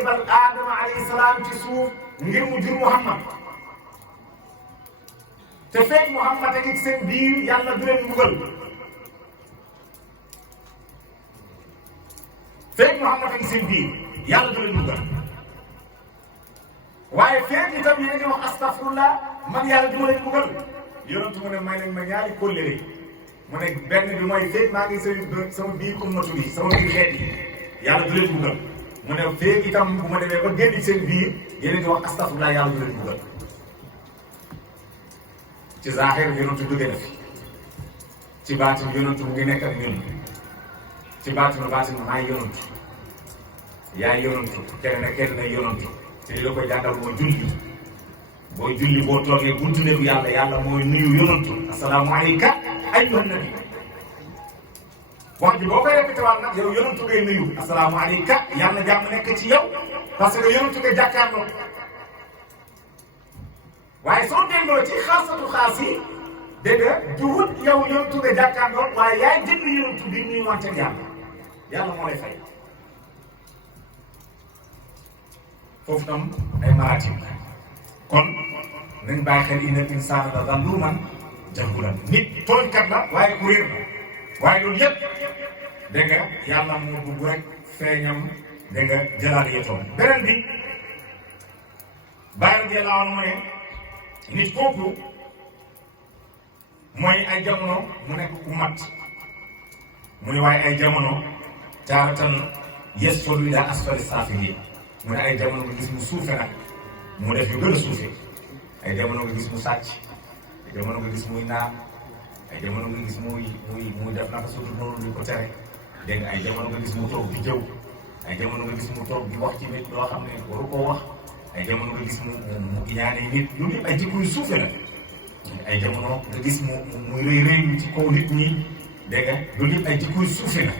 yebal Adama alayhi salaam ci suuf ngir mu jur Muhammad te fekk Muhammad a ngi ci seen biir yàlla du leen mbugal fekk Muhammad a ngi seen biir yàlla du leen mbugal waaye fekk itam yéen a ngi wax astafurlah man yàlla du ma leen mbugal yonentu mu ne may nañ ma ñaari kóllëre mu ne benn bi mooy fekk maa ngi sama biir ummatu bi sama biir xeet yi yàlla du leen mbugal mu ne fekk itam bu ma demee ba génn seen biir yéen a ngi wax astafurlah yàlla du leen mbugal ci zaaxir yonentu jóge na fi ci baatin yonentu mu ngi nekk ak ñun ci baatin maay yonentu yaay yonentu kenn na yonentu te li la koy jàngal mooy julli booy julli boo toogee buntu néegu yàlla mooy nuyu yonentu assalaamu alayka ayyuhan nabi wax ji boo koy répété waat nag yow yonentu ngay nuyu assalaamu alayka yàlla jàmm nekk ci yow parce que yonentu nga jàkkaarloo waaye soo delloo ci xaasatu xaas yi dégg nga du wut yow yonentu nga jàkkaarloo waaye yaay jënd yonentu bi nuyu wante yàlla moo lay fay foofu tam ay maratib kon nañ bàyyi xel inna insaana la zaluuman jahuulan nit tooñkat la waaye ku réer la waaye loolu yëpp dégg nga yàlla moo bëgg rek feeñam dégg nga jëlaat yetoom beneen bi bàyyi radiyallaahu anhu mu ne nit kooku mooy ay jamono mu nekk ku mat mu ne waaye ay jamono taaratan yasfalu ilaa asfali saafiliin mu ne ay jamono nga gis mu suufe nag mu def yu gën a suufe ay jamono nga gis mu sàcc ay jamono nga gis muy naan ay jamono nga gis muy def naka surtout noonu lu ko tere dégg nga ay jamono nga gis mu toog di jëw ay jamono nga gis mu toog di wax ci nit loo xam ne waru koo wax ay jamono nga gis mu iñaane nit loolu yëpp ay jikko yu suufe la ay jamono nga gis muy rëy ci kaw nit ñi dégg nga loolu yëpp ay jikko yu suufe la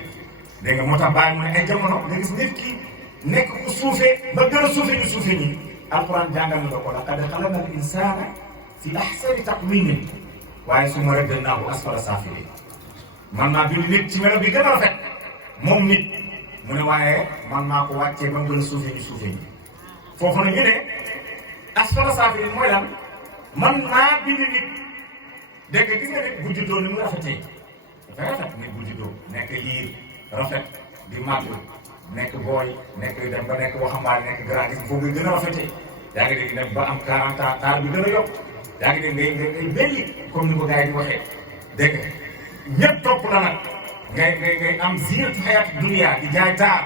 dégg nga moo tax bàyyi mu ne ay jamono nga gis nit ki nekk ku suufee ba gën a suufee ñu suufee ñi alquran jàngal na ko laqad xalaqna al insana fi ahsani taqwimin waaye summa radadnaahu asfala saafiliin man maa bind nit ci melo bi gën a rafet moom nit mu ne waaye man maa ko wàccee ba mu gën a suufee ñu suufee ñi foofu na ñu ne asfala saafiliin mooy lan man maa bind nit dégg nga gis nga nit bu juddoo ni mu rafetee dafay rafet nit bu juddoo nekk liir rafet di màgg nekk booy nekk dem ba nekk waxambaane nekk grand gis foofu nga gën a rafetee yaa ngi dégg dem ba am 40 ans taar bi gën a yokk yaa ngi dégg ngay belli comme ni ko gars yi di waxee dégg nga ñëpp topp la nag ngay am zinatu xayaat dunia di jaay taar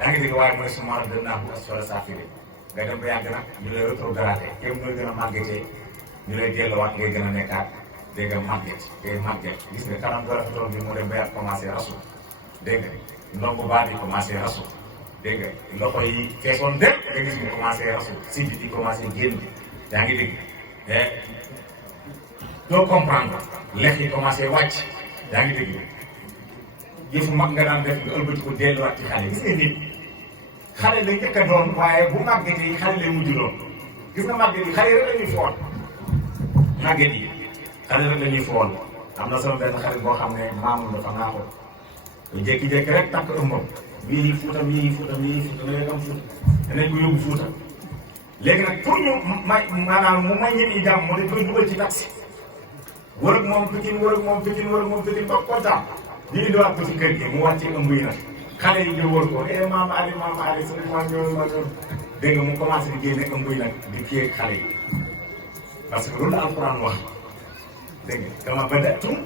yaa ngi dégg waaye mooy summa radadnaahu asfala saafiliin nga dem ba yàgg nag ñu lay rétrogradé kéem nga gën a màggetee ñu lay delluwaat ngay gën a nekkaat dégg nga màgget gis nga kanam nga rafetoon bi mu dem ba yàgg commencé rasu dégg nga ndomb baat yi commencé rasu dégg nga loxo yi feesoon dem nga gis mu commencé rasu siddi di commencé génn yaa ngi dégg doo comprendre lex yi commencé wàcc yaa ngi dégg yëfu mag nga daan def nga ëlbati ko delluwaat ci xale gis nga nit xale la njëkk a doon waaye bu màggetee yi xale lay mujj doon gis nga màgget yi xale rek la ñuy fool màgget yi xale rek la ñuy fool am na sama benn xarit boo xam ne maamul la xam naa ko jékki-jékki rek takk ëmbam bii fuuta da ngay am fuuta danañ ko yóbbu fuuta léegi nag pour ñu maanaam mu may ñit yi jàmm moo dañ koy dugal ci taxi wër ak moom Pikine ba kontaan ñu indiwaat ko ci kër gi mu wàcce ëmb yi nag xale yi ñëw wër ko maama Ali sama ma ñëw dégg nga mu commencé di génne ëmb yi nag di kii ak xale yi parce que loolu la alquran wax dégg nga kama bada'tum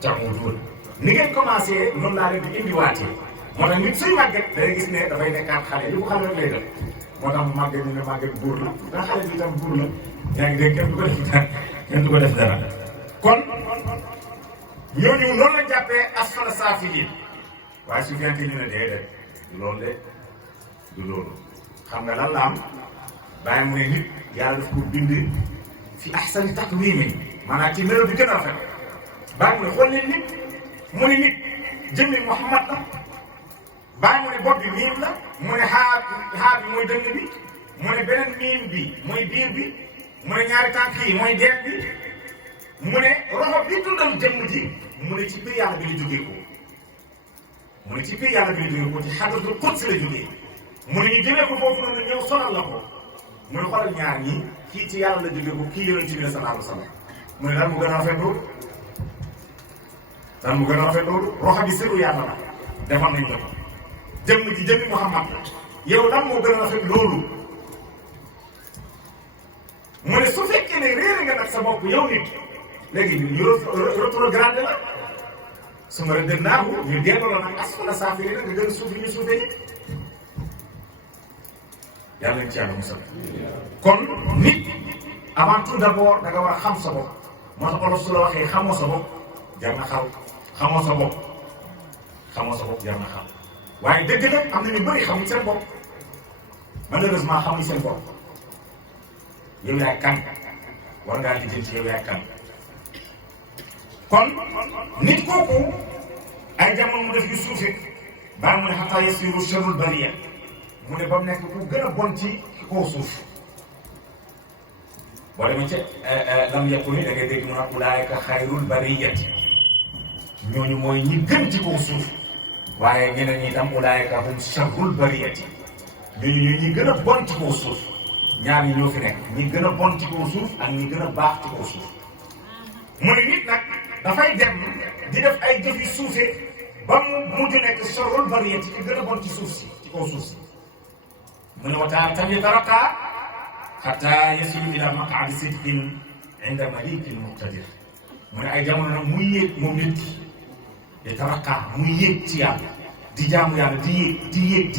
ta'uuduun ni ngeen commencé noonu laa leen di indiwaatee moo tax nit suy màgget day gis ne dafay nekkaat xale li ko xale rek lay def moo tax màgget ñu ne màgget buur la ndax xale bi tam buur la yaa ngi dégg kenn du ko def dara kon ñooñu noonu la jàppee asfala saafiliin waaye su fekkee ñu ne déedéet du loolu de du loolu xam nga lan la am bàyyi mu ne nit yàlla daf ko bind fi ahsani taqwiim maanaam ci melo bi gën a rafet bàyyi mu ne xool leen nit mu ne nit jëmmi Muhammad la bàyyi mu ne bopp bi miim la mu ne xaar bi mooy dënn bi mu ne beneen miim bi mooy biir bi mu ne ñaari tànk yi mooy geen bi mu ne roxo bi dundal jëmm ji mu ne ci biir yàlla bi la jógee ko mu ne ci biir yàlla bi la jógee ko ci xadratul quds la jógee mu ne ñu jëmee ko foofu noonu ñëw sonal la ko mu ne xoolal ñaar ñi kii ci yàlla la jóge ko kii yonent bi la sallallahu alayhi wa sallam mu ne lan mu gën a rafet loolu lan mu gën a rafet loolu roxa bi sëru yàlla la defal nañ la ko jëmm ji jëmmi Muhammad yow lan moo gën a rafet loolu mu ne su fekkee ne réere nga nag sa bopp yow nit léegi ñu rétrograde la su ma rëdd naagu ñu delloo la nag asfala saafiliina nga gën a suuf ñu suufee it yàlla nañ ci yàlla musal kon nit avant tout d'abord da nga war a xam sa bopp moo tax olof su la waxee xamoo sa bopp jar na xaw xamoo sa bopp jar na xam waaye dëgg nag am na ñu bëri xamuñ seen bopp malheureusement xamuñ seen bopp yow yaay kan war ngaa di jël ci yow yaay kan kon nit kooku ay jamono mu def yu suufe baa mu ne xataa yasiru sharrul bariya mu ne ba mu nekk ku gën a bon ci kaw suuf boo demee ca lam yàqu ni da ngay dégg mu ne ulaayika xayrul bariyati ñooñu mooy ñi gën ci kaw suuf waaye ñeneen ñi tam ulaayika hum sharrul bariyati ñooñu ñi gën a bon ci kaw suuf ñaar ñi ñoo fi nekk ñi gën a bon ci kaw suuf ak ñi gën a baax ci kaw suuf mu ne nit nag dafay dem di def ay jëf yu suufee ba mu mujj nekk sharrul bariyati ci gën a bon ci suuf si ci kaw suuf si mu ne wataa tam yataraqaa xataa yasilu ila maqaadi sidqin inda malikin muqtadir mu ne ay jamono nag muy yéeg moom nit ki yataraqaa muy yéeg ci yàlla di jaamu yàlla di yéeg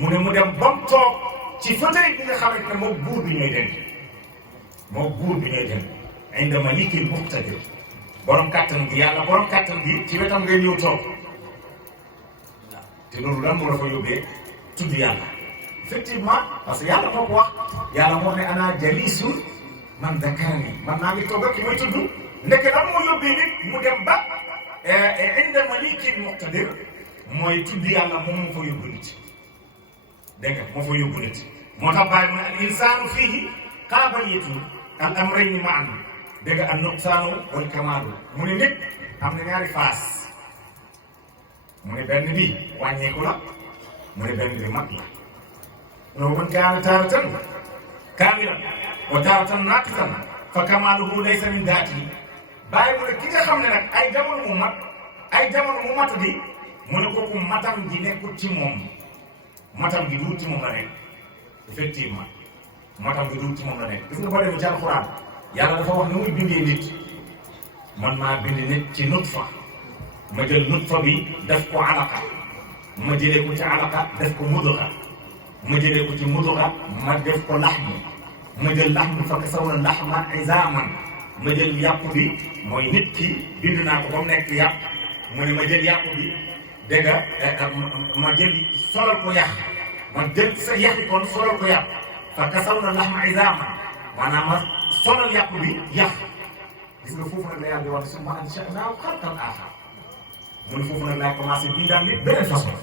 mu ne mu dem ba mu toog ci fauteuil bi nga xamante ne moom buur bi ñooy dem inda malikin muqtadir borom kàttan gi yàlla borom kàttan gi ci wetam ngay ñëw toog te loolu lan moo la fa yóbbee tudd yàlla effectivement parce que yàlla moo ko wax yàlla moo ne ana jalisun man dakarani man naa ngi toog ak ki may tudd ndeke lan moo yóbbee nit mu dem ba inda malikin muqtadir mooy tudd yàlla moom moo fa yóbbu nit dégg nga moo fa yóbbu nit moo tax bàyyi mu ne al insaanu fiihi qaabaliyatu al amrayni ma'an dégg nga an nuqsaanu wal kamaalu mu ne nit am na ñaari faas mu ne benn bi wàññeeku la mu ne benn bi mag la no man kaana taaratan kaamilan wa taaratan naaqisan fa kamaaluhu laysa min daatihi bàyyi mu ne ki nga xam ne nag ay jamono mu mat di mu ne kooku matam gi nekkul ci moom matam gi duut ci moom la nekk effectivement matam gi duut ci moom la nekk gis nga boo demee ci alxuraan yàlla dafa wax ne muy bindee nit man maa bind nit ci nutfa ma jël nutfa bi def ko alaqa ma jëlee ko ci alaqa def ko mudga ma jëlee ko ci mudga ma def ko laxmi ma jël laxmi fa kasawna laxma izaaman ma jël yàpp bi mooy nit ki bind naa ko ba mu nekk yàpp mu ne ma jël yàpp bi dégg nga ma jël solal ko yàq ma jël sa yàq kon solal ko yàpp fa kasawna laxma izaaman maanaam ma solal yàpp bi yàq gis nga foofu nag la yàlla di wax summa ansha'naahu xalqan aaxar mu ne foofu nag laay commencé bindaan nit beneen façon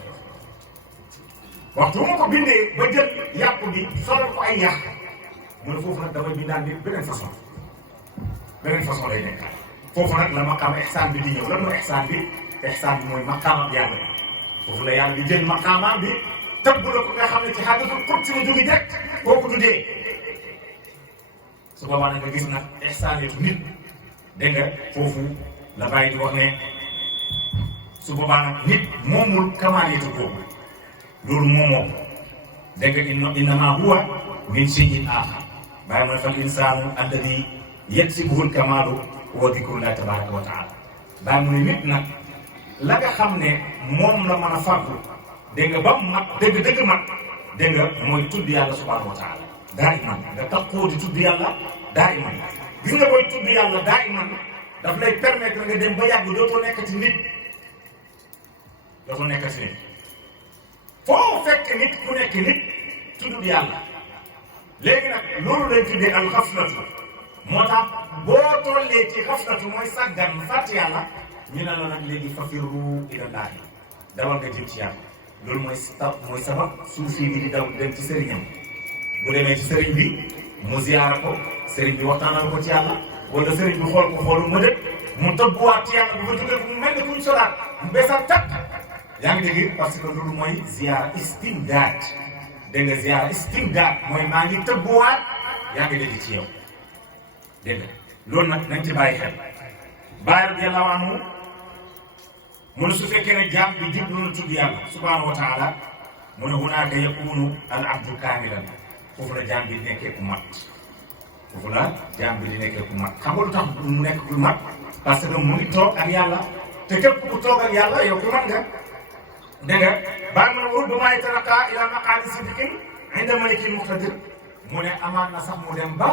waxtu bu ma ko bindee ba jël yàpp bi solal ko ay yàq mu ne foofu nag damay bindaan nit beneen façon lay nekk foofu nag la maqaama ihsaan bi di ñëw lan mooy ihsaan bi mooy maqaama yàlla foofu la yàlla di jël maqaama bi tëbb la ko nga xam ne ci hadiisul qudsi la jóge direct kooku du dee su boobaa nag nga gis nag ihsaaniyatu nit dégg nga foofu la bàyyi di wax ne su boobaa nag nit moomul kamaaliyatu boobu loolu moomoo dégg nga innamaa huwa min shay'in aaxar bàyyi mooy fal insaanu alladi yaksibuhul kamaalu wa dikrullaahi tabaaraka wa taala bàyyi mu ne nit nag la nga xam ne moom la mën a fàggu dégg nga ba mu mat dëgg mat dégg nga mooy tudd yàlla subhaanahu wa taala daa iman nga taxoo di tudd yàlla daa iman gis nga booy tudd yàlla daa iman daf lay permettre nga dem ba yàgg dootoo nekkati nit foo fekk nit ku nekk nit tudd yàlla léegi nag loolu lañ tuddee al xaflatu moo tax boo tollee ci xaflatu mooy sàggan fàtt yàlla ñu ne la nag léegi fafirru ilallaahi dawal nga jëm ci yàlla loolu mooy sabab suufi bi di daw dem ci sëriñam bu demee ci sëriñ bi mu ziyaara ko sëriñ bi waxtaanal ko ci yàlla wala sëriñ bi xool ko xoolu mu dëkk mu tëbbuwaat ci yàlla bu ko jógee mu mel ne kuñ solaat mu beesal takk yaa ngi dégg parce que loolu mooy ziyaara istimdaad dégg nga ziyaara istimdaad mooy maa ngi tëbbuwaat yaa ngi dégg ci yow dégg nga loolu nag nañ ci bàyyi xel Baay radiyallaahu anhu mu ne su fekkee ne jaam bi jublu na tudd yàlla subhaanahu wa taala mu ne hunaaka yakunu al abdu kaamilan foofu la jaam bi di nekkee ku mat foofu la jaam bi di nekkee ku mat xam nga lu tax mu nekk ku mat parce que mu ngi toog ak yàlla te képp ku toog ak yàlla yow ku mat nga dégg nga baa mu ne wul ba may taraka ila maqaadi sidqin inda malikin muqtadir mu ne amaan na sax mu dem ba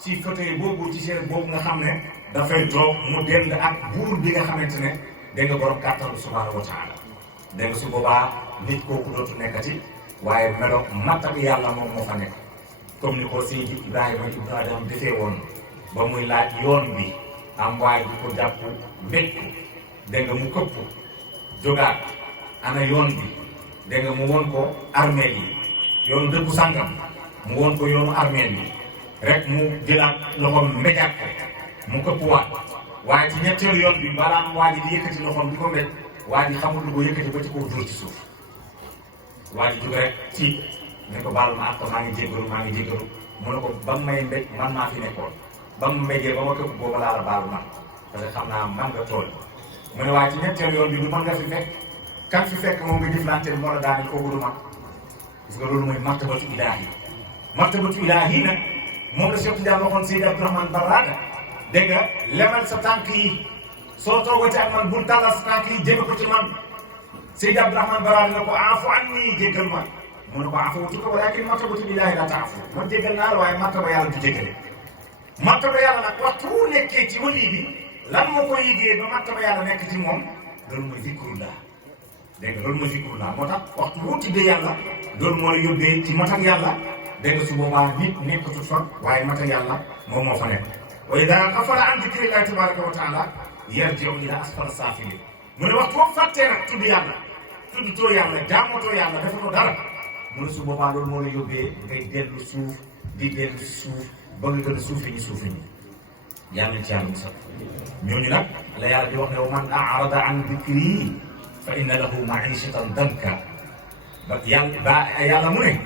ci fauteuil boobu ci chaise boobu nga xam ne dafay toog mu dend ak buur bi nga xamante ne dégg nga borom kàttan subhaanahu wa taala dégg nga su boobaa nit kooku dootu nekkati waaye melo mat ak yàlla moom moo fa nekk comme ni ko Seydi Ibrahima ibnu Adam defee woon ba muy laaj yoon bi am waay bu ko jàpp mbéj ko dégg nga mu këpp jógaat ana yoon bi dégg nga mu won ko armeel yi yoonu dëkku sàngam mu won ko yoonu armeel yi rek mu jëlaat loxoom mbéjaat ko mu këppwaat waaye ci ñetteelu yoon bi balaa waa ji di yëkkati loxoom di ko mbéj waa ji xamul lu ko yëkkati ba ci kaw dóor ci suuf waa ji jóg rek ci ne ko baal ma ak maa ngi jéggalu mu ne ko ba mu may mbéj man maa fi nekkoon ba mu mbéjee ba ma këpp booba laa la baalu man parce que xam naa man nga tool mu ne waaye ci ñetteelu yoon bi du mën nga fi fekk kan fi fekk moom nga jëflante moo la daane kooku du man parce que loolu mooy martabatu ilaahi nag moom la Cheikh Tidiane waxoon Seydi Abdourahmane Barada dégg nga lemal sa tànk yi soo toogati ak man bul tàllal sa tànk yi jëme ko ci man Seydi Abdourahmane Barada ne ko aafu anni jéggal ma mu ne ko afuwutuka walaakin martabatu ilaahi laa taafu man jéggal naa la waaye martaba yàlla du jéggale martaba yàlla nag waxtu wu nekkee ci wali bi lan moo koy yëgee ba martaba yàlla nekk ci moom loolu mooy zikrullah dégg nga loolu mooy zikrullah moo tax waxtu wu tuddee yàlla loolu mooy yóbbee ci mat ak yàlla dégg nga su boobaa nit nekkatut fa waaye mat ak yàlla moom moo fa nekk wa idaa ghafala an zikrillahi tabaraka wa taala yarji'u ila asfala saafiliin mu ne waxtu boo fàttee nag tudd yàlla tudd too yàlla jaamatoo yàlla defatoo dara mu ne su boobaa loolu moo la yóbbee ngay dellu suuf di dellu suuf ba nga gën a suufi ñi yàlla ci yàlla musal ñooñu nag la yàlla di wax ne wa man a'rada an dhikri fa inna lahu ma'ishatan danka ba yàlla mu ne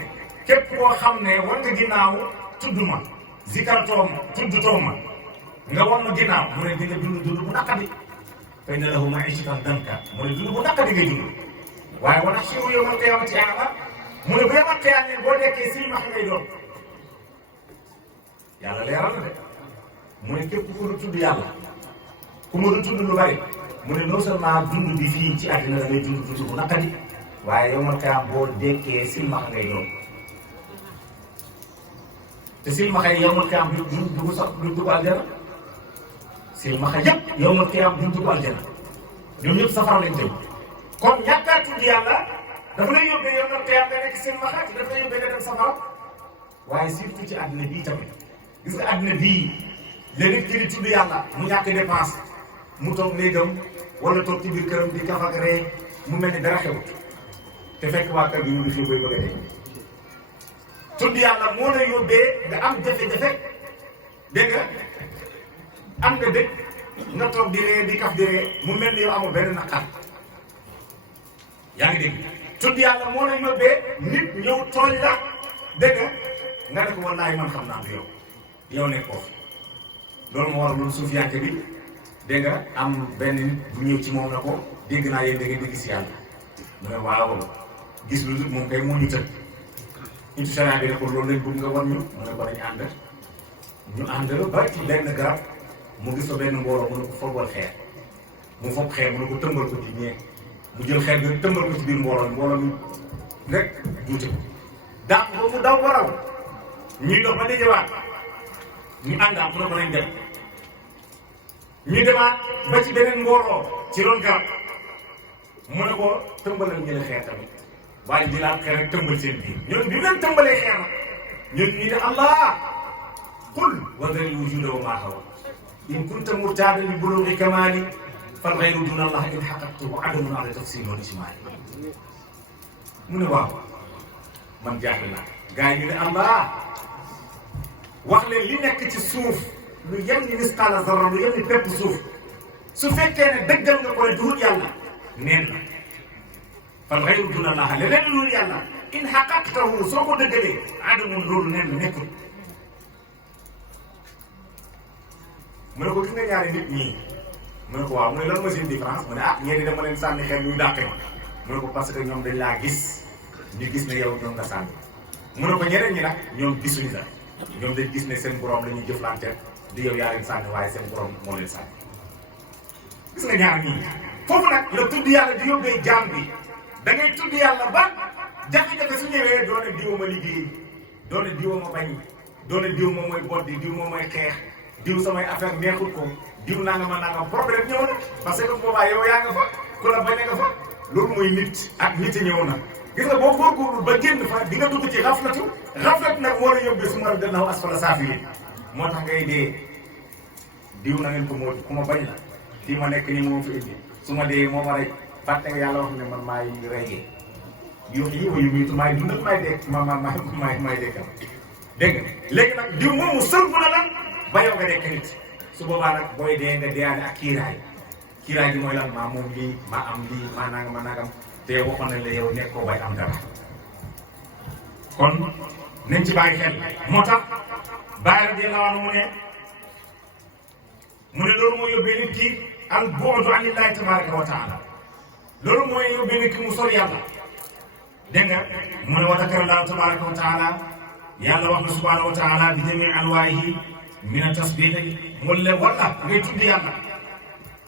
képp koo xam ne war nga ginnaaw tudd ma zikartoo ma tuddtoo ma nga war ma ginnaaw mu ne di nga dund bu naqadi fa inna lahu ma'ishatan danka mu ne dund bu naqadi ngay dund waaye wa nahshuruhu yawmal qiyaamati a'maa mu ne bu yawmal qiyaamati boo nekkee silmax ngay doon yàlla leeral na de mu ne képp ku tudd yàlla ku ma du tudd lu bari mu ne non seulement dund bi fii ci àddina da ngay dund bu naqadi waaye yawmal qiyaam boo dekkee silmax ngay doon te silmaxa yi yawmal qiyaam du dugg aljana silmaxa yëpp yawmal qiyaam du dugg aljana ñoom ñëpp safara lañ jëm kon ñàkk a tudd yàlla dafa lay yóbbee yawmal qiyaam nga nekk silmaxa ci dafa lay yóbbee nga dem safara waaye surtout ci àddina bii tamit gis nga àddina bii léegi ki di tudd yàlla mu ñàkk dépense mu toog néegam wala toog ci biir këram di kaf ak ree mu mel ni dara xewut te fekk waa kër gi ñu ngi fi bëgg a dee tudd yàlla moo la yóbbee nga am jafe-jafe dégg nga am nga dëkk nga toog di ree di kaf di ree mu mel ni yow amul benn naqar yaa ngi dégg tudd yàlla moo la yóbbee nit ñëw tooñ la dégg nga ne ko wallaay man xam naa du yow nekk ko loolu moo waral loolu suufiyanke bi dégg nga am benn nit bu ñëw ci moom na ko dégg naa yéen da ngeen di gis yàlla mu ne waaw gis lu moom kay moo ñu tëj itu sena bi ne ko loolu lañ bëgg nga wan ñu mu ne ko dañu ànd ñu ànd ba ci benn garab mu gis fa benn mbooloo mu ne ko fobbal xeer mu fob xeer mu ne ko tëmbal ko ci ñeeg mu jël xeer nga tëmbal ko ci biir mbooloo mi rek juute ko daa ko mu daw waraw ñuy dox ba dajewaat ñu àndaat mu ne ko nañ dem ñu demaat ba ci beneen mbooloo ci ron garab mu ne ko tëmbalal ñu ne xeer tamit waaye di laal xeer rek tëmbal seen biir ñooñu bi mu leen tëmbalee xeer nag ñooñu ñu ne allah qul wadari wujuda wa maa hawa in kunta murtaadan li bulughi kamaali fal ghayru duna allah in haqqaqtuhu adamun ala tafsil wal ijmaali mu ne waaw man jaaxle naa gars yi ñu ne allah wax leen li nekk ci suuf lu yem ni misqaala zarra lu yem ni pepp suuf su fekkee ne dëggal nga ko ne duhut yàlla neen na fal ghayru duna allah leneen lu dul yàlla in xaqaqtahu soo ko dëggalee adamun loolu nen nekkul. mu ne ko gis nga ñaari nit ñii mu ne ko waaw mu ne lan mooy seen différence mu ne ah ñenn dama leen sànni xel ñu dàqe ma mu ne ko parce que ñoom dañ laa gis ñu gis ne yow ñoom nga sànni mu ne ko ñeneen ñi nag ñoom gisuñu la ñoom dañ gis ne seen borom la ñuy jëflante di yow yaa leen sànni waaye seen borom moo leen sànni. gis nga ñaar ñii foofu nag la tudd yàlla di yóbbee jaam bi da ngay tudd yàlla ba jafe-jafe su ñëwee doone diw ma liggéey doone diw ma bañ doone diw ma mooy boddi diw ma mooy xeex diw samay affaire neexul ko diw nangama nangam problème ñëw na parce que boobaa yow yaa nga fa ku la bañ nga fa loolu mooy nit ak nit a ñëw na. gis nga boo góorgóorlu ba génn fa di nga dugg ci raflatu nag moo la yóbbee su ma gannaaw asfala saafiliin moo tax ngay dee diw na ngeen ko mooti ku ma bañ la fii ma nekk nii moo fi indi su ma dee moo ma rey fàtte nga yàlla wax ne man maay reyee yu yi wayu miitu maay dundal maay dekk maay dekkal dégg nga léegi nag diw moomu sëlbu na la ba yow nga dekk nit su boobaa nag booy dee nga deyaale ak kiiraay gi mooy lan maa moom lii maa am lii maa nangam te waxoon nañ la yow nekkoo bay am dara kon nañ ci bàyyi xel moo tax Baay radiyallaahu anhu mu ne loolu mooy yóbbee nit ki al bu'du anillaahi tabaaraka wa taala loolu mooy yóbbee nit ki mu sori yàlla dégg nga mu ne wa dakara llaahu tabaaraka wa taala yàlla wax na subhaanahu wa taala bi jamii anwaa'ihi mina tasbiih mu le wala ngay tudd yàlla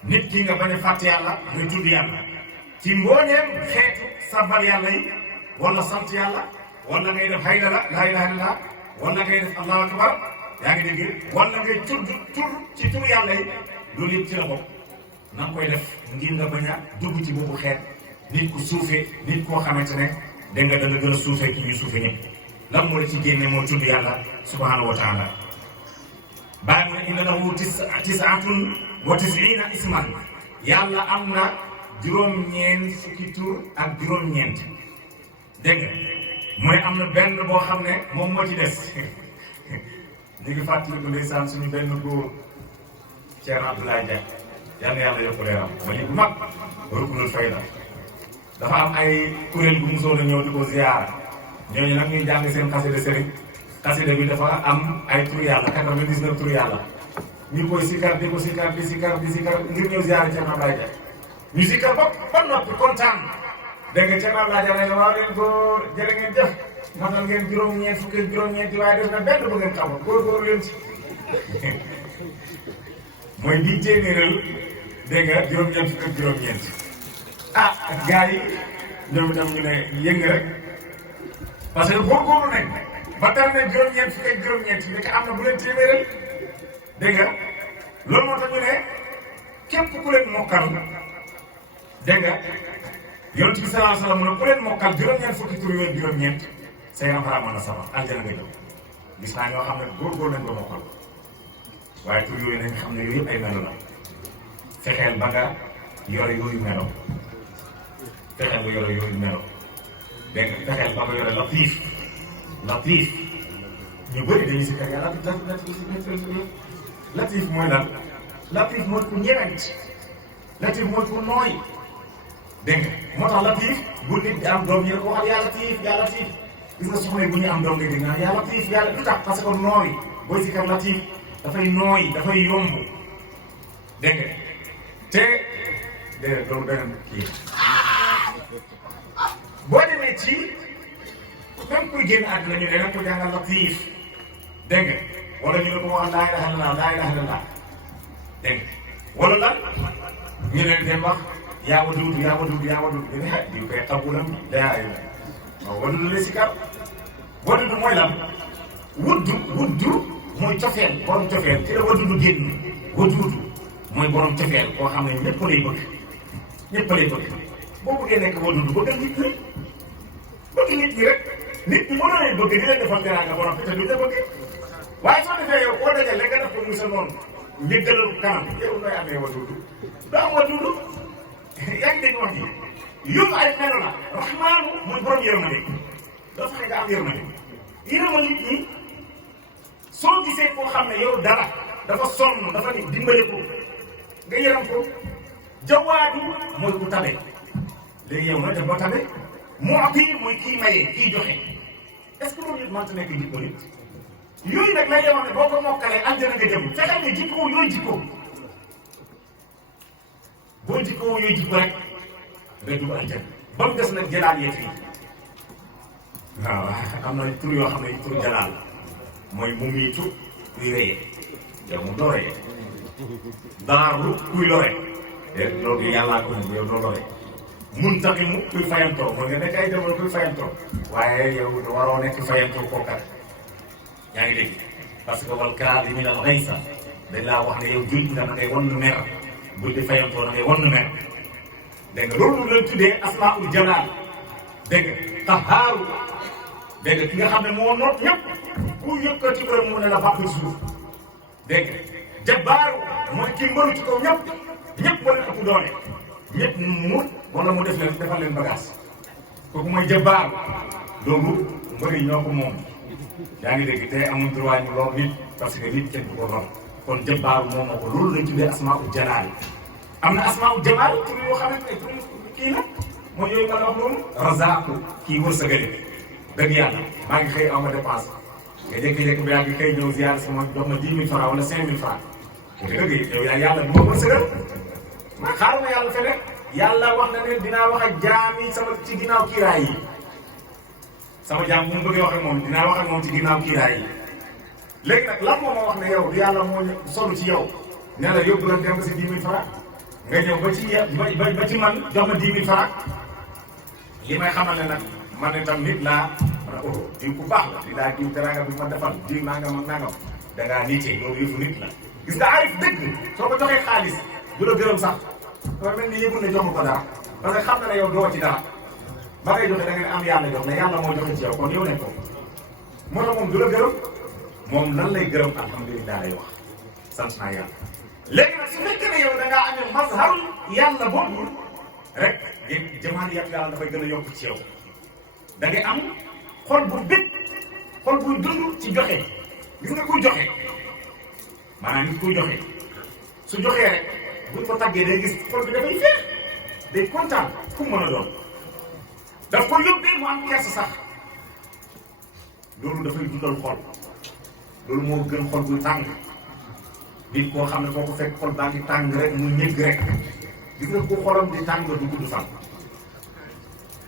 nit ki nga bañ a fàtte yàlla ngay tudd yàlla ci mbooleem xeetu sabbal yàlla yi wala sant yàlla wala ngay def haydala laa ilaaha illallaah wala ngay def allahu akbar yaa ngi dégg wala ngay tudd tur ci tur yàlla yi loolu yëpp ci la bokk na nga koy def ngir nga bañ a dugg ci boobu xeet nit ku suufee nit koo xamante ne dégg nga dana gën a suufee ki ñu suufee ñëpp lan moo la ci génne moo tudd yàlla subhaanahu wa taala bàyyi mu ne inna lahu tis'atun wa tis'iina isman yàlla am na juróom-ñeent fukki tur ak juróom-ñeent dégg nga mooy am na benn boo xam ne moom moo ci des ñu ngi fàttaliku ndeysaan suñu benn góor Thierno Abdoulaye Dia yal na yàlla yokk leeram ma li bu mag rukunul fayda dafa am ay kuréel bu musoon a ñëw di ko ziyaara ñooñu nag ñuy jàng seen xasida sëriñ xasida bi dafa am ay tur yàlla 99 tur yàlla ñu koy sikar di ko sikar di sikar ngir ñëw ziyaara Thierno Abdoulaye Dia ñu sikar ba noppi kontaan dégg nga Thierno Abdoulaye Dia ne waaw leen ko jërë ngeen jëf matal ngeen juróom-ñeent fukki juróom-ñeenti waaye def na benn bu ngeen xamoon góor leen ci mooy bii téeméeral dégg nga juróom-ñeent fukki ak juróom-ñeent ah gars yi ñoom itam ñu ne yëng rek parce que góorgóorlu nañ ba tar ne juróom-ñeent fukki ak juróom-ñeent bi am na bu leen téeméeral dégg nga loolu moo tax ñu ne képp ku leen mokkal dégg nga yonent bi sallallahu alayhi wa sallam mu ne ku leen mokkal juróom-ñeent fukki tur yooyu juróom-ñeent say rafet mën na sama aljana nga jëm gis naa ñoo xam ne góorgóorlu nañ ko mokkal waaye tur yooyu nañ xam ne yooyu yëpp ay melo la fexeel ba nga yore yooyu melo fexeel nga yore yooyu melo dégg nga fexeel ba nga yore latif ñu bëri dañuy si kër yàlla latif mooy lan latif mooy ku ñeewant latif mooy ku nooy dégg nga moo tax latif bu nit di am doom ñu ne ko waxal yaa latif yaa latif gis nga soxna bu ñu am doom nga dégg naa yaa latif yàlla lu tax parce que nooy booy si kër latif dafay nooy dafay yomb dégg nga te déedéet loolu beneen kii boo demee ci même kuy génn àdduna ñu ne nag ko jàngal latif dégg nga wala ñu ne ko wax laa ilaaha illallaah laa ilaaha illallaah dégg nga wala lan ñu ne dem wax yaa waduud yaa waduud yaa waduud ñu ne ah di koy xabulam daa waaw waduud la si kar waduud mooy lan wuddu mooy cofeel borom cofeel ci la waduud génn waduud mooy borom cofeel koo xam ne ñëpp lay bëgg boo bëggee nekk waduud bëgg nit ñi rek nit ñi mënoo leen bëgg di leen defal teraanga borom te duñ la bëgg waaye soo defee yow koo dajale nga def ko muy sa noonu njëggalal kanam yow nooy amee waduud doo am waduud yaa ngi dégg wax ji yóbbu ay melo la raxmaanu mooy borom yërmande doo fexe nga am yërmande yërëmal nit ñi soo gisee koo xam ne yow dara dafa sonn dafa ni dimbale ko nga yërëm ko jawaadu mooy ku tabe léegi yow nooy def ba tabe moo kii mooy kii maye kii joxe est-ce que loolu yëpp mënta nekk jikko nit yooyu nag lay wax ne boo ko mokkalee àjjana nga jëm fexeel ne jikko yooyu jikko boo jikko yooyu jikko rek nga dugg àjjana ba mu des nag jëlaat yëf yi waaw am na tur yoo xam ne tur jalaal mooy mu miitu kuy rëyee yow mu doo rëyee daaru kuy lore loolu yàllaa ko ne yow doo lore muntaqimu kuy fayantoo mooy nga nekk ay jamono kuy fayantoo waaye yow waroo nekk fayantoo kookat yaa ngi dégg parce que wal kaazimiina al-ghayza dañ laa wax ne yow jullit nga da ngay wan nu mer bul di fayantoo da ngay wan nu mer dégg nga loolu lañ tuddee asmaa'ul jalaal dégg nga qahhaaru dégg nga ki nga xam ne moo noot ñëpp ku yëkkati ko mu ne la bàqul suuf dégg nga jabbaaru mooy ki mbëru ci kaw ñëpp ñëpp moo leen ëpp doole ñëpp mu wala mu def leen defal leen bagage kooku mooy jabbaaru loolu mbëri ñoo ko moom yaa ngi dégg te amul droit ñu lor nit parce que nit kenn du ko lor kon jabbaaru moom moo ko loolu lañ tuddee asmaa'ul jalaal am na asmaa'ul jamaal tur yoo xamante ne kii la mooy yooyu nga la wax loolu razaqu kii wërsëgale dëgg yàlla maa ngi xëy aw ma dépense nga jékki-jékki bi yaa ngi xëy ñëw ziar si ma jox ma 10 000 francs wala 5 000 francs te dëgg yow yaa yàlla du ma wërsëgal ma xaaral ma yàlla feneen yàlla wax na ne dinaa wax ak jaam yi sama ci ginnaaw kiiraay yi sama jaam bu mu bëggee wax ak moom dinaa wax ak moom ci ginnaaw kiiraay yi léegi nag lan moo ma wax ne yow yàlla moo solu ci yow ne la yóbbu la dem ba si 10 000 francs nga ñëw ba ci man jox ma 10 000 francs li may xamal ne nag man ne tam nit laa man a diw ku baax la di laa diw teranga bi ma defal diw nangam ak nangam dangaa niitee loolu yëfu nit la gis nga arif dëgg soo ko joxee xaalis du la gërëm sax dafa mel ni yëgul ne joxu ko dara parce que xam na ne yow doo ci dara ba ngay joxe da nga ne am yàlla jox ne yàlla moo joxe ci yow kon yow ne ko moo tax moom du la gërëm moom lan lay gërëm alhamdulilah lay wax sant naa yàlla léegi nag su fekkee ne yow da ngaa amee mazhar yàlla boobu rek jamaal yàlla dafay gën a yokk ci yow da ngay am xol bu bët xol buy dund ci joxe gis nga kuy joxe maanaam nit kuy joxe su joxee rek buñ ko tàggee day gis xol bi dafay féex day kontaan fu mu mën a doon daf ko yóbbee mu am kersa sax loolu dafay dundal xol loolu moo gën xol buy tàng nit koo xam ne foo ko fekk xol baa ngi tàng rek mu ñëgg rek gis nga ko xolam di tàng du gudd fan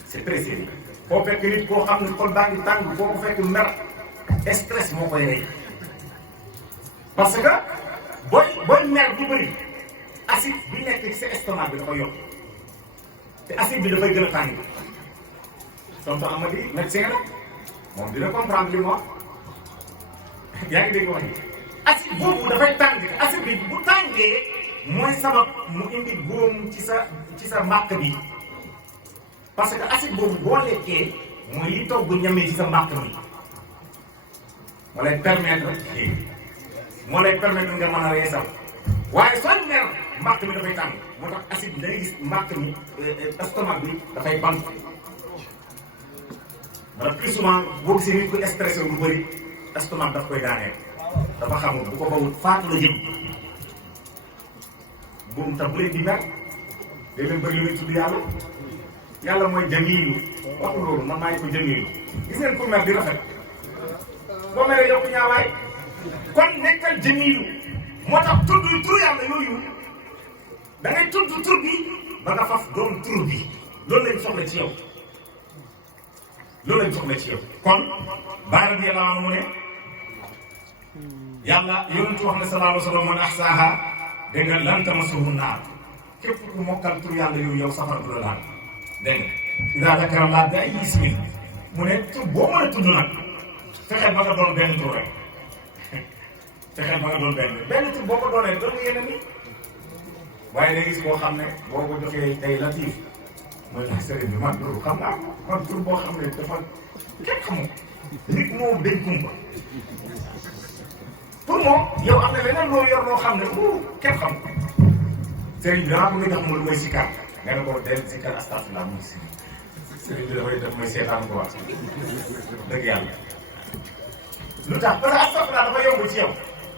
c'est très sérieux foo fekk nit koo xam ne xol baa ngi tàng foo ko fekk mer stress moo koy rey parce que booy mer du bëri acide bi nekk ci sa estomac bi dafa yokk te acide bi dafay gën a tàng tonton Amady médecin la moom dina comprendre li mu wax yaa ngi dégg wax ni acide boobu dafay tàng acide bi bu tàngee mooy sabab mu indi góom ci sa mbàq bi parce que acide boobu boo lekkee mooy li togg ñamee ci sa mbàq mi moo lay permettre moo lay permettre nga mën a reesal waaye sooy mer mbàq mi dafay tàng moo tax acide bi dangay gis mbàq mi estomac bi dafay bant wala plus souvent boo gisee nit ku stressé lu bëri estomac daf koy daaneel dafa xamul bu ko bawut faatu la jëm buum tam bu leen di mer day leen bëri lu ngeen tudd yàlla mooy jamiilu waxu loolu man maa ngi ko jamiilu gis ngeen pour mer di rafet boo meree yokku ñaawaay kon nekkal jamiilu moo tax tudd tur yàlla yooyu da ngay tudd tur bi ba nga faf doom tur bi loolu lañ soxla ci yow loolu lañ soxla ci yow kon Baay radiyallaahu anhu mu ne yàlla yonentu wax ne sallallaahu alayhi wa sallam man ahsaaha dégg nga lan tamassuhu naar képp ku mokkal tur yàlla yooyu yow safara du la laal dégg nga idaa zakara llaaha bi ayyi ismin mu ne tur boo mën a tudd nag fexeel ba nga doon benn tur rek fexeel ba nga doon benn tur boo ko doonee doon nga yeneen ni waaye day gis koo xam ne boo ko joxee tey Latif mooy tax sëriñ bi man loolu xam naa man tur boo xam ne dafa kenn xamul nit moo dañ kumpa pour moom yow am na leneen loo yor loo xam ne kenn xam sëriñ bi danaa ko nga jox ma lu may sikkaar nga ne ko del sikkar astafurlah muy si sëriñ bi dafay def may seetaan ko wax dëgg yàlla lu tax parce que astafurlah dafa yomb ci yow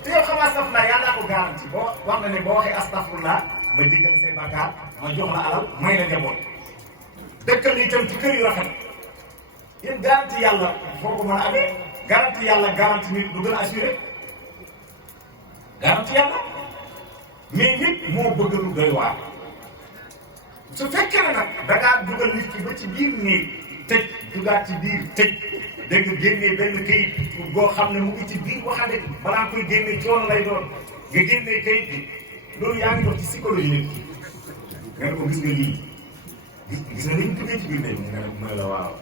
te yow xam astafurlah yàllaa ko garanti boo wax na ne boo waxee astafurlah ma jéggal say bàkkaar ma jox la alal may la njaboot dëkkal itam ci kër yu rafet yéen garanti yàlla foo ko mën a amee garanti yàlla garanti nit du gën a assuré garanti yàlla mais nit moo bëgg lu doy waar su fekkee ne nag da ngaa dugal nit ki ba ci biir néeg tëj dugaat ci biir tëj dégg nga génnee benn kayit boo xam ne mu ngi ci biir waxande bi balaa koy génne coono lay doon nga génnee kayit bi loolu yaa ngi dox ci psychologie nit ki nga ne ko gis nga lii gis nga li ñu duggee ci biir néeg nga ne mooy la waaw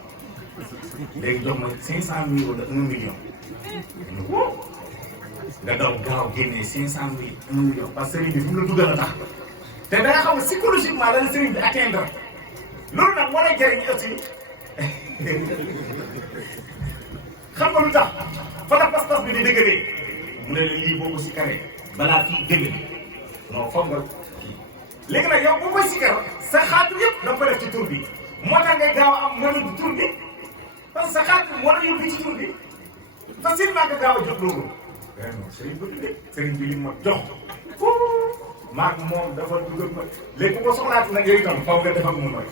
léegi jox ma 500 000 wala 1 million nga daw gaaw génnee 500 000 1 million parce que sëriñ bi fu mu la dugal a tax te da nga xam ne psychologiquement la sëriñ bi atteindre loolu nag moo lay jëriñ aussi xam nga lu tax fa la pas-pas bi di dëgëree mu ne la lii boo ko sikkaree balaa fii dëgg non foog nga léegi nag yow boo koy sikkar sa xaatu yëpp da nga ko def ci tur bi moo tax ngay gaaw a am mënu tur bi parce que sa xaatu moo la yóbbu ci tur bi facilement nga gaaw a jot loolu vraiment sëriñ ko tuddee sëriñ bi li ma jox maag moom dafa dugal ma léegi ko soxlaati nag yooyu itam faw nga def ak moom mooy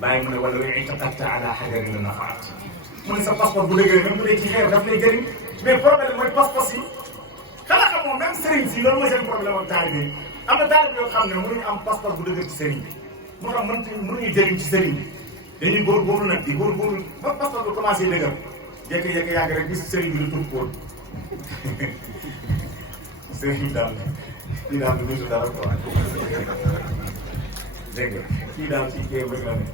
bàyyi mu ne wala way itaqatta ala xajari la nafaat mu ne sa passeport bu dëgëree même bu dee ci xeer daf lay jëriñ mais problème mooy passeport yi xanaa xam moom même sëriñ si loolu mooy seen problème ak taalibe yi am na taalibe yoo xam ne mënuñu am passeport bu dëgër ci sëriñ bi moo tax mënuñu jëriñ ci sëriñ bi dañuy góorgóorlu nag di góorgóorlu ba passeport bi commencé dëgër jékki-jékki yàgg rek gis sëriñ bi di tur kóol sëriñ bi daal kii daal du nitu dara quoi dégg nga kii daal ci kii bëgg la ne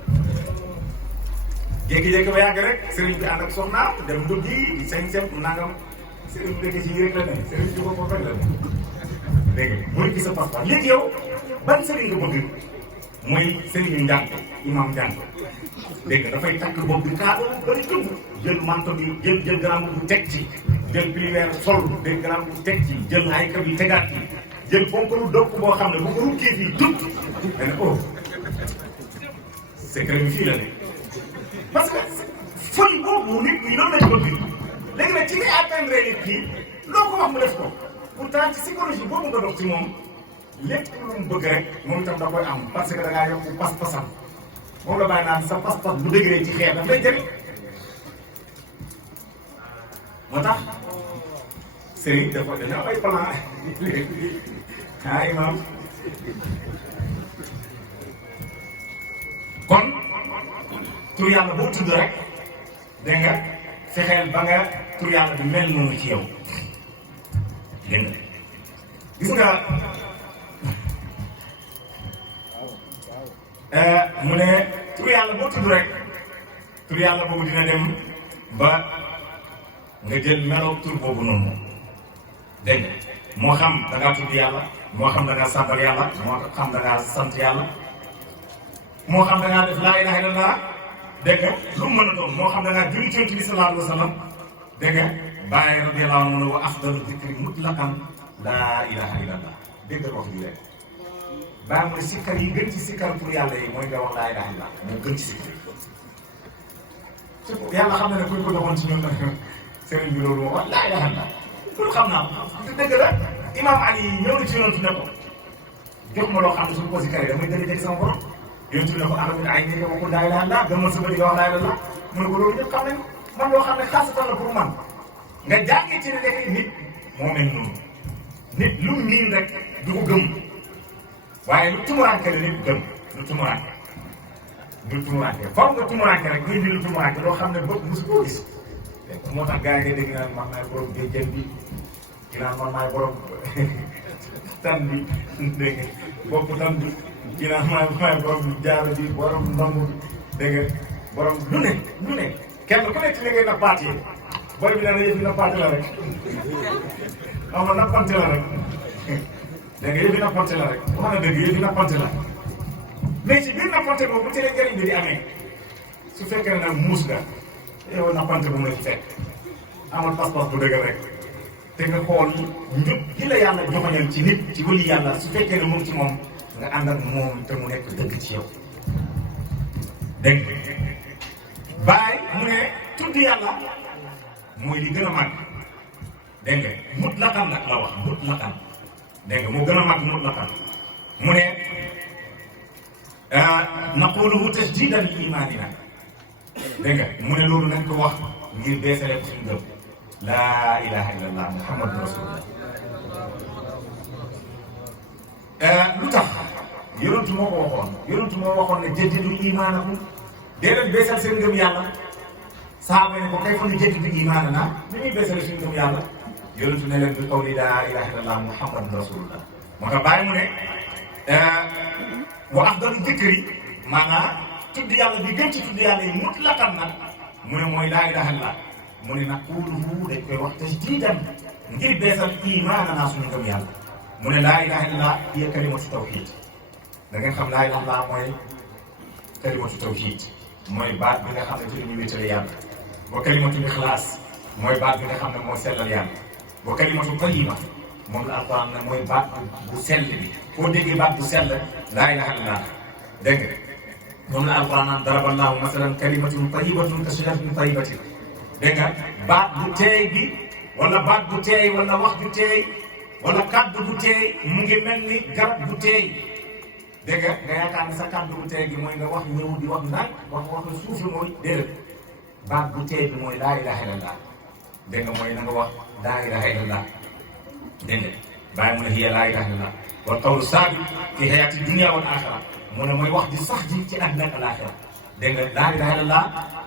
jékki-jékki ba yàgg rek sëriñ bi ànd ak soxnaam dem duggi di sañ-sañ nangam sëriñ bi dëkk ci yi rek la ne sëriñ bi boppam rek la ne dégg nga mooy gis sa passeport léegi yow ban sëriñ nga bëgg mooy sëriñ bi njàng imam njàng dégg nga dafay takk bopp bi kaaba bari tëgg jël manto bi jël garam bu teg ci jël pliweer sol dégg garam bu teg ci jël ay kab yi tegaat ci jël fonkalu dokk boo xam ne bu ko rukkee fii tut da ne oh secret bi fii la ne parce que folie boobu nit ñi loolu lañ bëgg léegi nag ci ngay atteindre nit kii loo ko wax mu def ko pourtant ci psychologie boobu nga dox ci moom lépp lu mu bëgg rek moom itam da koy am parce que da ngaa yokk pas-pasam moom la bàyyi naan sa pas-pas bu dëgëree ci xeer daf lay jëriñ moo tax sëriñ dafa dañoo ay plan ah imam kon tur yàlla boo tudd rek dégg nga fexeel ba nga tur yàlla bi mel noonu ci yow dégg nga gis nga mu ne tur yàlla boo tudd rek tur yàlla boobu dina dem ba nga jël meloo tur boobu noonu dégg nga moo xam da ngaa tudd yàlla moo xam da ngaa sàmbal yàlla moo xam da ngaa sant yàlla moo xam da ngaa def laa ilaha illallah dégg nga lu mu mën a doon moo xam da ngaa julli ci Yonent bi sallallahu alayhi wa sallam dégg nga Baay radiyallahu anhu wa afdalu dikri mutlaqan laa ilaha illallah dégg nga wax ji rek baa mu ne sikkar yi gën ci sikkar pour yàlla yi mooy nga wax laa ilaha illallah moo gën ci sikkar yàlla xam na ne kuñ ko doxoon ci ñun sëriñ bi loolu moo wax laa ilaha illallah loolu xam naa ko dëgg la imam Ali ñëw na ci yonent ne ko jox ma loo xam ne suñu ko sikkaree damay gën a jege sama borom yonent ne ko alamin ay ni nga waxul laa ilaha illallah gëmmal sa bëri nga wax laa ilaha illallah mu ne ko loolu ñëpp xam nañ man loo xam ne xaasatan la pour man nga jàngee ci ne nekk nit moo mel noonu nit lu miin rek du ko gëm waaye lu tumuranke la nit gëm lu tumuranke foog nga tumuranke rek muy di lu tumuranke loo xam ne bët mosu koo gis moo tax gars yi nga dégg naan man maay borom géej bi di naan man maay borom tan bi dégg nga bopp tan bi di naan maay borom jaaro bi borom ndomb bi dégg nga borom lu ne kenn ku nekk ci li ngay nappaat yi boy bi naan yëf yi nappaat la rek xam nga nappante la rek dégg nga yëf yi nappante la rek wax na dëgg yëf yi nappante la mais ci biir nappante boobu ci la njëriñ bi di amee su fekkee ne nag muus nga yow nappante bu mu la ci fekk amal passeport bu dëgg rek te nga xool njub gi la yàlla joxoñal ci nit ci wëli yàlla su fekkee ne moom ci moom nga ànd ak moom te mu nekk dëgg ci yow dégg Baay mu ne tudd yàlla mooy li gën a mag dégg nga mutlaqan nag la wax mutlaqan dégg nga moo gën a mag mutlaqan mu ne naquluhu tasdiidan li imaanina dégg nga mu ne loolu nañ ko wax ngir beesale ko suñu gëm laa ilaha illallah muhammadu rasulullah. lu tax yonentu moo ko waxoon yonentu moo waxoon ne jaddidu imaanakum dee leen beesal seen ngëm yàlla. saaba ne ko kay fa ñu jaddidu imaanana ni ñuy beesale suñu ngëm yàlla yonentu ne leen bi qawli laa ilaha illallah muhammadu rasulullah. moo tax bàyyi mu ne wa afdalu dikri maanaam tudd yàlla bi gën ci tudd yàlla yi mutlaqan nag mu ne mooy laa ilaha illallah mu ne nag kuuluhu dañ koy wax tajdiidan ngir beesal imaanana suñu ngëm yàlla. mu ne laa ilaha illallah hiya kalimatu tawhid da ngeen xam laa ilaha illallah mooy kalimatu tawhid mooy baat bi nga xam ne ci la ñu wéetale yàlla. wa kalimatu ixlaas mooy baat bi nga xam ne mooy sellal yàlla. wa kalimatu tayyiba moom la alquran ne mooy baat bu sell bi foo déggee baat bu sell laa ilaha illallah dégg nga moom la alquran naan daraballahu masalan kalimatun tayyibatun ka shajaratin tayyibatin dégg nga baat bu teey bi wala baat bu teey wala wax bu teey wala kaddu bu teey mu ngi mel ni garab bu teey dégg nga yaakaar ne sa kaddu bu teey gi mooy nga wax ñëw di wax ndànk wax suuf la mooy déedéet baat bu teey bi mooy laa ilaha illallah dégg nga mooy na nga wax laa ilaha illallah dégg nga bàyyi mu ne hiya laa ilaha illallah wal qawlu saabit fi hayaati dunya wal axira mu ne mooy wax di sax ji ci àddina ak alaaxira dégg nga laa ilaha illallah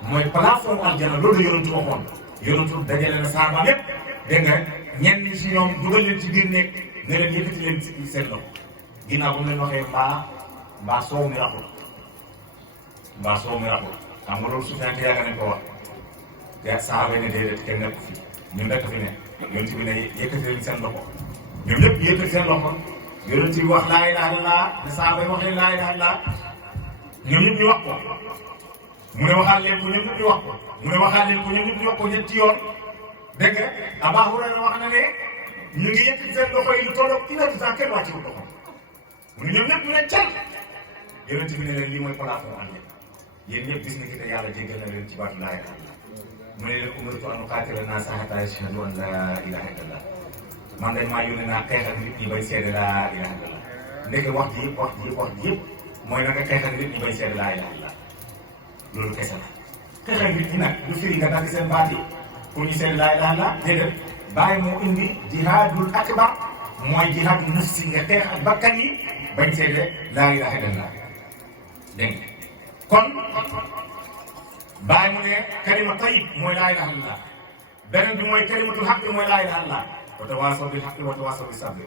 mooy plafond aljana loolu la yonentu waxoon yonentu dajale na saaba yépp dégg nga ñenn ñi si ñoom dugal leen ci biir nekk ne leen yëkkati leen seen loxo ginnaaw ba mu leen waxee mbaa soow mi raxul xam nga loolu sufiante yàgg nañ ko wax te saaba ne déedéet kenn nekk fi ñun rekk fi ne yonent bi ne yëkkati leen seen loxo ñoom ñëpp yëkkati seen loxo yonent bi wax laa ilaha illallah ne saaba yi wax leen laa ilaha illallah ñoom ñëpp ñu wax ko mu ne waxaat leen ko ñoom ñëpp ñu wax ko mu ne waxaat leen ko ñoom ñëpp ñu wax ko ñetti yoon dégg nga Abaa Hurayra wax na ne ñu ngi yëkkati seen loxo yi lu tolloog une heure de temps kenn wàcce wu loxo mu ne ñoom ñëpp ñu ne cal yonent bi ne leen lii mooy plafond ànd yéen ñëpp gis na ki te yàlla jéggal na leen ci baatu laa ilaha illallah mu ne leen umirtu an uqaatila naasa hattaa yashhadu an laa ilaha illallah man dañ maa yónnee naa xeex ak nit ñi bay seede laa ilaha illallah ndeke wax ji yëpp mooy naka xeex ak nit ñi bay seede laa ilaha illallah loolu kese la xeex ak nit ñi nag du firi nga dagg seen baat yi pour ñu seede laa ilaha illallah déedéet bàyyi moo indi jihaadul akbar mooy jihaadu nafsi nga xeex ak bakkan yi bañ seede laa ilaha illallah dégg nga kon bàyyi mu ne kalima tayyib mooy laa ilaha illallah beneen bi mooy kalimatul haqq mooy laa ilaha illallah wa tawaasaw bil haqqi wa tawaasaw bis sabr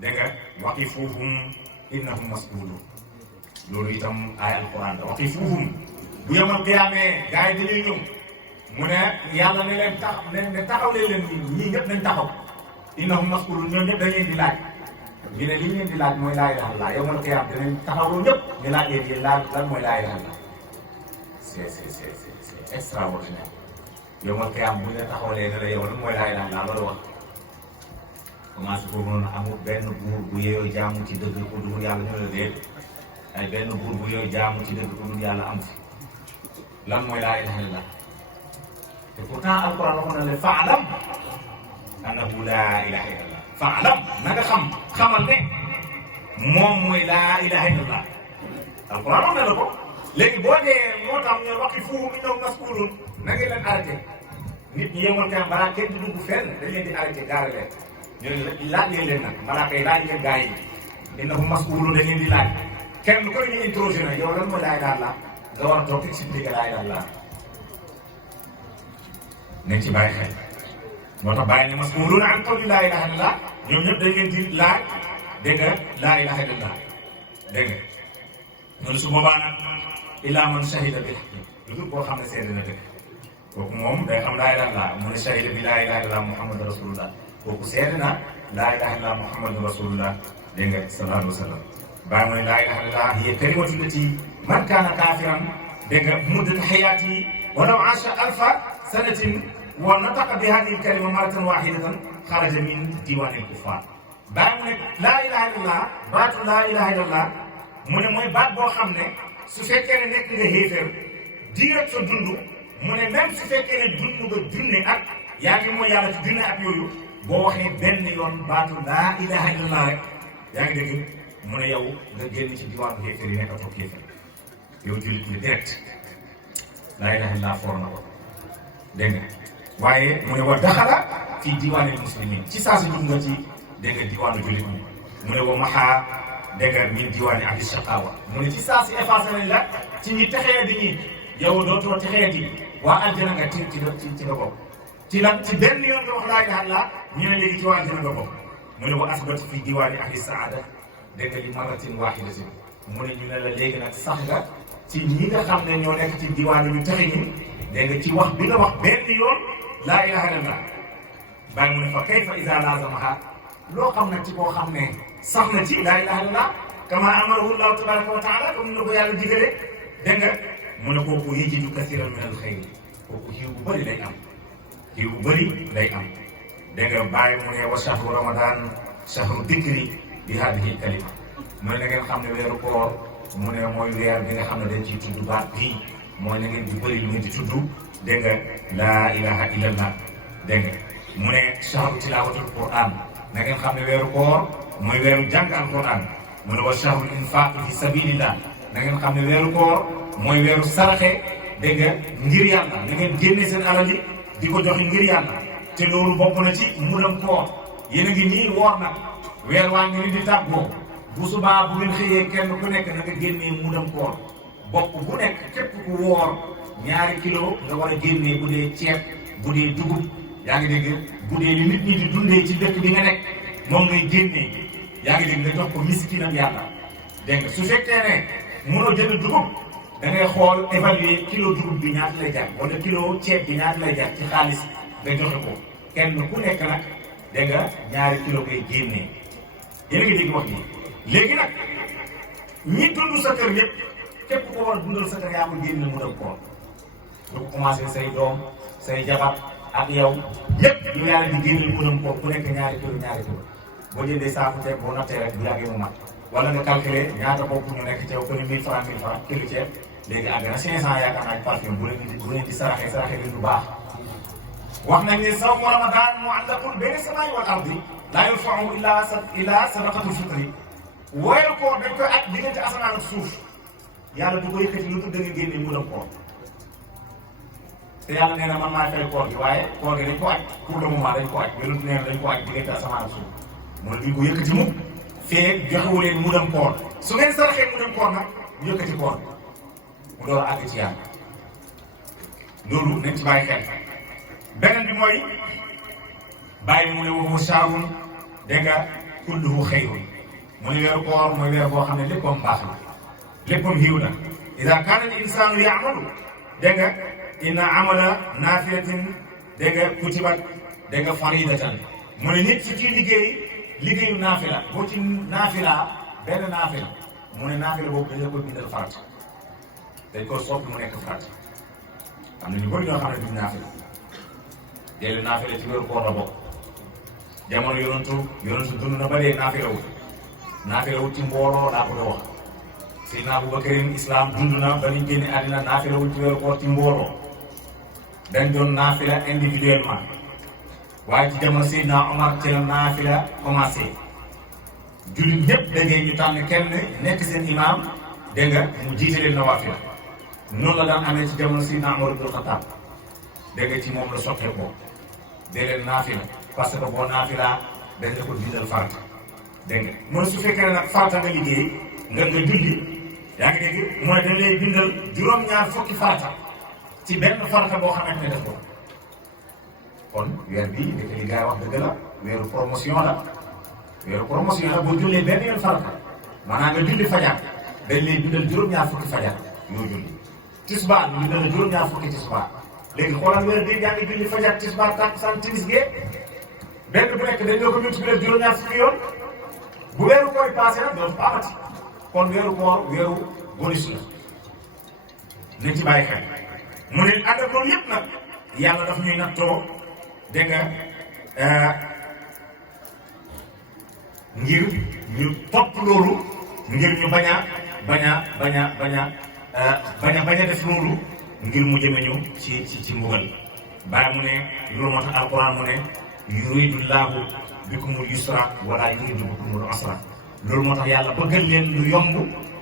dégg nga waqifuhum innahum mas'uluun loolu itam ay alquran la waqifuhum bu yemal qiyaamee gars yi dañuy ñëw mu ne yàlla ne leen taxaw leen ñii ñëpp nañ taxaw innahum mas'uluun ñoom ñëpp dañ leen di laaj ñu ne li ñu leen di laaj mooy laa ilaha illallah yemal qiyaam danañ taxawloo ñëpp ñu laaj leen yéen laaj lan mooy laa ilaha illallah c'est extraordinaire yow ma qiyaam bu ñu la taxawalee ne la yow lan mooy laa ilaha illallah loolu wax commencé foofu noonu amul benn buur bu yeeyoo jaamu ci dëgg ku dul yàlla ñu la déet ay benn buur bu yeeyoo jaamu ci dëgg ku dul yàlla am fi lan mooy laa ilaha illallah te pourtant alquran waxoon na ne faalam annahu laa ilaha illallah faalam na nga xamal ne moom mooy laa ilaha illallah alquran wax na la ko léegi boo dee moo tax ñu waqifuhum innahum mas'uluun na ngeen leen arrêté nit ñi yemoon kanam balaa kenn di dugg fenn dañ leen di arrêté gaare leen ñu ne laaj leen nag malaaka yi laaj leen gaa yi innahum mas'uluun dañ leen di laaj kenn ku ne ñu interrogé na yow lan mooy laa ilaha illallah nga war a toog expliqué laa ilaha illallah nañ ci bàyyi xel moo tax bàyyi ne mas'uluun an qawli laa ilaha illallah ñoom ñëpp dañ leen di laaj dégg nga laa ilaha illallah dégg nga loolu su boobaa nag illaa man shahida bil haqq lu dul boo xam ne seede na dëgg kooku moom day xam laa ilaha illallah mu ne shahida bi laa ilaha illallah muhammadu rasulullah kooku seede na laa ilaha illallah muhammadu rasulullah dégg nga sallallahu alayhi wa sallam bàyyi mu ne laa ilaha illallah hiya kalimatu lati man kaana kaafiran dégg nga muddata hayaati walaw aasha alfa sanatin wa nataqa bi hadihi kalima maratan wahidatan xaraja min diwaanil kuffar bàyyi mu ne laa ilaha illallah baatu laa ilaha illallah mu ne mooy baat boo xam ne su fekkee ne nekk nga xéeféer diirat sa dund mu ne même su fekkee ne dund nga junne at yaa ngi mooy yàlla ci junne at yooyu boo waxee benn yoon baatu laa ilaha illallah rek yaa ngi dégg mu ne yow nga génn ci diwaanu xéeféer yi nekkatoo xéeféer yow jullit li direct laa ilaaha illallaah foor na ko dégg nga waaye mu ne wa daxala fii diwaanil muslimin ci saa si dugg nga ci dégg nga diwaanu jullit ñi mu ne wa maxaa dégg nga min diwaani ahli shaqaawa mu ne ci saa si effacé nañ la ci ñi texee di ñi yow dootoo texee di waa aljana nga ci nga bokk ci lan ci benn yoon nga wax laa ilaaha illallaah ñu ne léegi ci waa aljana nga bokk mu ne wa asbat fii diwaani ahli saada dégg nga li maratin waahidatin mu ne ñu ne la léegi nag sax nga ci ñi nga xam ne ñoo nekk ci diwaanu ñu texe ñi dégg nga ci wax bi nga wax benn yoon laa ilaaha illallaah bàyyi mu ne fa kayfa idaa laazamahaa loo xam nag ci koo xam ne sax na ci laa ilaaha illallaah kama amarahu llaahu tabaaraka wa taala comme na ko yàlla digalee dégg nga mu ne kooku yajidu kasiiran min al-xayr kooku xiw bu bëri lay am xiw bu bëri lay am dégg nga bàyyi mu ne wa shahru ramadan shahru dikri bi haadihi kalima mu ne na ngeen xam ne weeru koor mu ne mooy weer bi nga xam ne dañ ciy tudd baat bii mooy na ngeen di bëri lu ngeen di tudd dégg nga laa ilaaha illallaah dégg nga mu ne shahru tilaawatul Qur'an na ngeen xam ne weeru koor mooy weeru jàng alquran mu ne wa shahrul infaq fi sabilillah na ngeen xam ne weeru koor mooy weeru saraxe dégg nga ngir yàlla na ngeen génne seen alal yi di ko joxe ngir yàlla te loolu bokk na ci mudam koor yéen a ngi nii woor nag weer waa ngi ni di tàggoo bu subaa bu ngeen xëyee kenn ku nekk na nga génnee mudam koor bopp bu nekk képp ku woor ñaari kilo nga war a génnee bu dee ceeb bu dee dugub yaa ngi dégg bu dee li nit ñi di dundee ci dëkk bi nga nekk moom ngay génnee yaa ngi dégg nga jox ko miskinam yàlla dégg nga su fekkee ne mënoo jënd dugub da ngay xool évaluer kilo dugub bi ñaata lay jar wala kilo ceeb bi ñaata lay jar ci xaalis nga joxe ko kenn ku nekk nag dégg nga ñaari kilo ngay génnee yéen a ngi dégg wax ji léegi nag ñi dund sa kër yëpp képp ko war a dundal sa kër yaa ko génne mu dem koor du ko commencé say doom say jabar ak yow ñëpp lu yàlla di génne mu dem koor ku nekk ñaari kilo boo jëndee saako ceeb boo nattee rek bu yàggee mu mat wala nga calculer ñaata bopp ñu nekk ci yow que ni 1000 francs kilo ceeb léegi àgg na 500 yaakaar naa parfum bu leen di saraxee bi lu baax. wax nañ ne sawmu ramadan mu'allaqun bayna samaa'i wal ardi laa yurfa'u illaa sadaqatul fitri weeru koor dañ koy aj diggante asamaan ak suuf yàlla du ko yëkkati lu tudd da nga génne mu dem koor te yàlla nee na man maa fay koor gi waaye koor gi dañ ko aj pour le moment dañ ko aj yonent nee na dañ ko aj diggante asamaan ak suuf mooy duñ ko yëkkati mu fee joxewu leen mu dem koor su ngeen saraxee mu dem koor nag ñu yëkkati koor mu door a àgg ci yàlla loolu nañ ci bàyyi xel beneen bi mooy bàyyi mu ne wa shahrun dégg nga kulluhu xayrun mu ne weeru koor mooy weer boo xam ne léppam baax na léppam xiiw na ida kaana al insaanu yaamalu dégg nga inna amala naafilatin dégg nga kutibat dégg nga faridatan mu ne nit ci ci liggéeyu naafila boo ci naafila benn naafila mu ne naafila boobu dañ la koy bindal farata dañ ko soppi mu nekk farata am na ñu bëri ñoo xam ne duñ naafila déedéet naafila ci weeru koor la bokk jamono yonentu dund na ba dee naafila wut ci mbooloo laa ko doon wax Seydina Abubakarin islam dund na ba ñu génne àddina naafila wut ci weeru koor ci mbooloo dañ doon naafila individuellement waaye ci jamono Seydina Omar ci la naafila commencé jullit ñëpp da ngay ñu tànn kenn nekk seen imam dégg nga mu jiite leen nawaafila noonu la daan amee ci jamono Seydina Omar ibn Khattab dégg nga ci moom la sottee ko dee leen naafila parce que boo naafila dañ la ko bindal farata dégg nga mooy su fekkee ne nag farata nga liggéey nga julli yaa ngi dégg mooy dañ lay bindal juróom-ñaar fukki farata ci benn farata boo xamante ne def ko kon weer bii dëkk li gars yi wax dëgg la weeru promotion la boo jullee benn yoon farata maanaam nga julli fajar dañ lay bindal juróom-ñaar fukki fajar yoo julli tisbaar ñu bindal juróom-ñaar fukki tisbaar léegi xoolal weer bii yaa ngi julli fajar tisbaar takkusaan timis gee benn bu nekk dañ ko multiplier juróom-ñaar fukki yoon bu weeru koor passé nag dootu amati kon weeru koor weeru bonus la nañ ci bàyyi xel mu ne ànd ak loolu yëpp nag yàlla daf ñuy nattoo dégg nga ngir ñu topp loolu ngir ñu bañ a def loolu ngir mu jëme ñu ci mbugal bàyyi mu ne loolu moo tax alquran mu ne yuridullahu bikumul yusra wala yuridu bikumul usra loolu moo tax yàlla bëggal leen lu yomb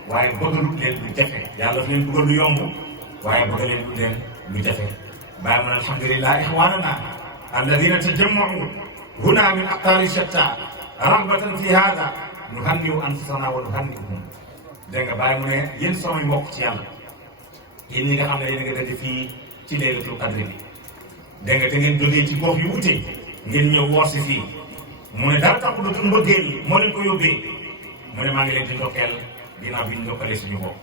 waaye bëggalut leen lu jafe yàlla daf leen bëggal lu yomb waaye bëgg leen lu jafe bàyyi mu ne alhamdulillah ixwanana alladina tajammau huna min aqtaari shatta ragbatan fi hada nuhanniu anfusana wa nuhanniuhum dégg nga bàyyi mu ne yéen samay mbokk ci yàlla yéen ñi nga xam ne yéen a ngi daje fii ci laylatul qadri bi dégg nga te ngeen jógee ci gox yu wute ngeen ñëw woor si fii mu ne dara tax du mbëggeel moo leen ko yóbbee mu ne maa ngi leen di ndokkeel ginnaaw bi ñu ndokkalee suñu bopp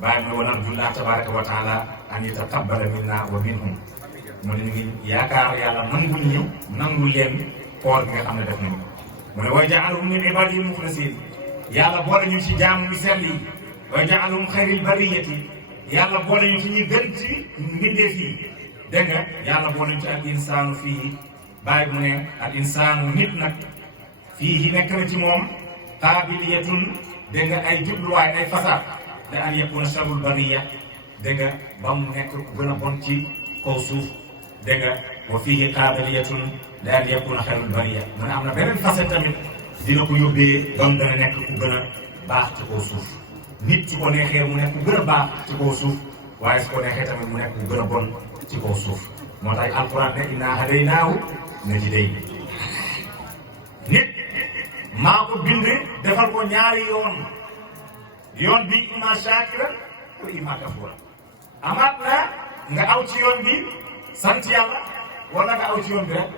bàyyi mu ne wa narjullah tabaraka wa taala an yataqabbala minna wa minhum mu ne ñu ngi yaakaar yàlla nangul leen koor bi nga xam ne def nañu mu ne wa ja'alhum min ibadihi muxlasin yàlla boole ñu ci jaamu yu sell yi wa ja'alhum xayril bariyati yàlla boole ñu ci ñuy gën ci mbindeef yi dégg nga yàlla boole ñu ci al insaanu fii bàyyi mu ne al insaanu nit nag fii nekk na ci moom qaabiliyatun dégg nga ay jubluwaay ay fasaad te an yakuna sharrul bariya dégg nga ba mu nekk ku gën a bon ci kaw suuf dégg nga wa fiihi qaabiliyatun li an yakuna xayrul bariya mu ne am na beneen facette tamit dina ko yóbbee ba mu gën a nekk ku gën a baax ci kaw suuf nit su ko neexee mu nekk ku gën a baax ci kaw suuf waaye su ko neexee tamit mu nekk ku gën a bon ci kaw suuf moo tax alquran ne innaa hadaynaahu najdayn nit maa ko bind defal ko ñaari yoon bi imma shakira wa imma kafura amaat na nga aw ci yoon bi sant yàlla wala nga aw ci yoon bi rek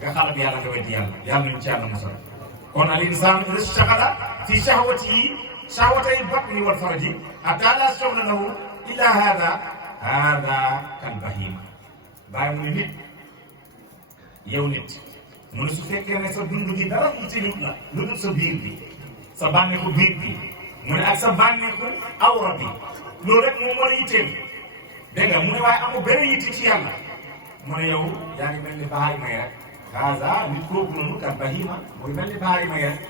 nga xalab yàlla nga weddi yàlla nañu ci yàlla mosal kon al insaan istaghala fi shahwatay batni wal farji hatta la shugla lahu illa hada kal bahima bàyyi mu ne nit yow nit mu ne su fekkee ne sa dund gi dara utilut la lu dul sa biir bi sa bànneexu biir bi mu ne ak sa bànneexu awra bi loolu rek moom moo la yitteel dégg nga mu ne waaye amul benn yitte ci yàlla mu ne yow yaa ngi mel ni bahaay may rek haza nit kooku noonu kat bahima mooy mel ni bahaay may rek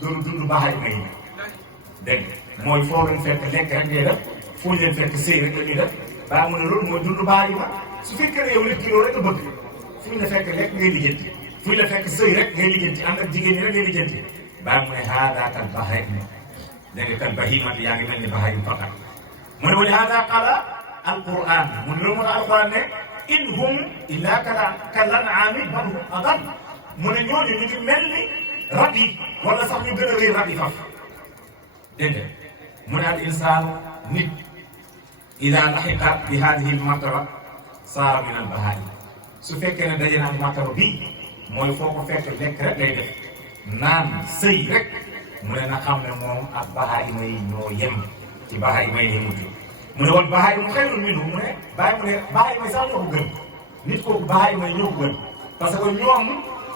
loolu dund bahaay may yi dégg nga mooy foo leen fekk lekk rek ngay def foo leen fekk sëy rek la ñuy def baa mu ne loolu mooy dund bahima su fekkee ne yow nit ki loolu rek nga bëgg fu ñu la fekk lekk ngay lijjanti fu ñu la fekk sëy rek ngay lijjanti ànd ak jigéen ñi rek ngay lijjanti baa mu ne haada kal bahima dégg nga kal bahima yaa ngi mel ni bahima faqat mu ne wa li haada qala alquran mu ne loolu moo tax alquran ne in hum illa kal an'aami bal hum adall mu ne ñooñu ñu ngi mel ni rab yi wala sax ñu gën a rëy rab yi faf dégg nga mu ne al insaan nit ida laxiqa bi hadihi al martaba saara min al bahaim su fekkee ne daje na ak martaba bii mooy foo ko fekk lekk rek lay def naan sëy rek mu ne na xam ne moom ak bahaima yi ñoo yem ci bahaima yi mujj mu ne woon bahaima xayrun minhu mu ne bahaima yi sax ñoo ko gën nit kooku bahaima yi ñoo ko gën parce que ñoom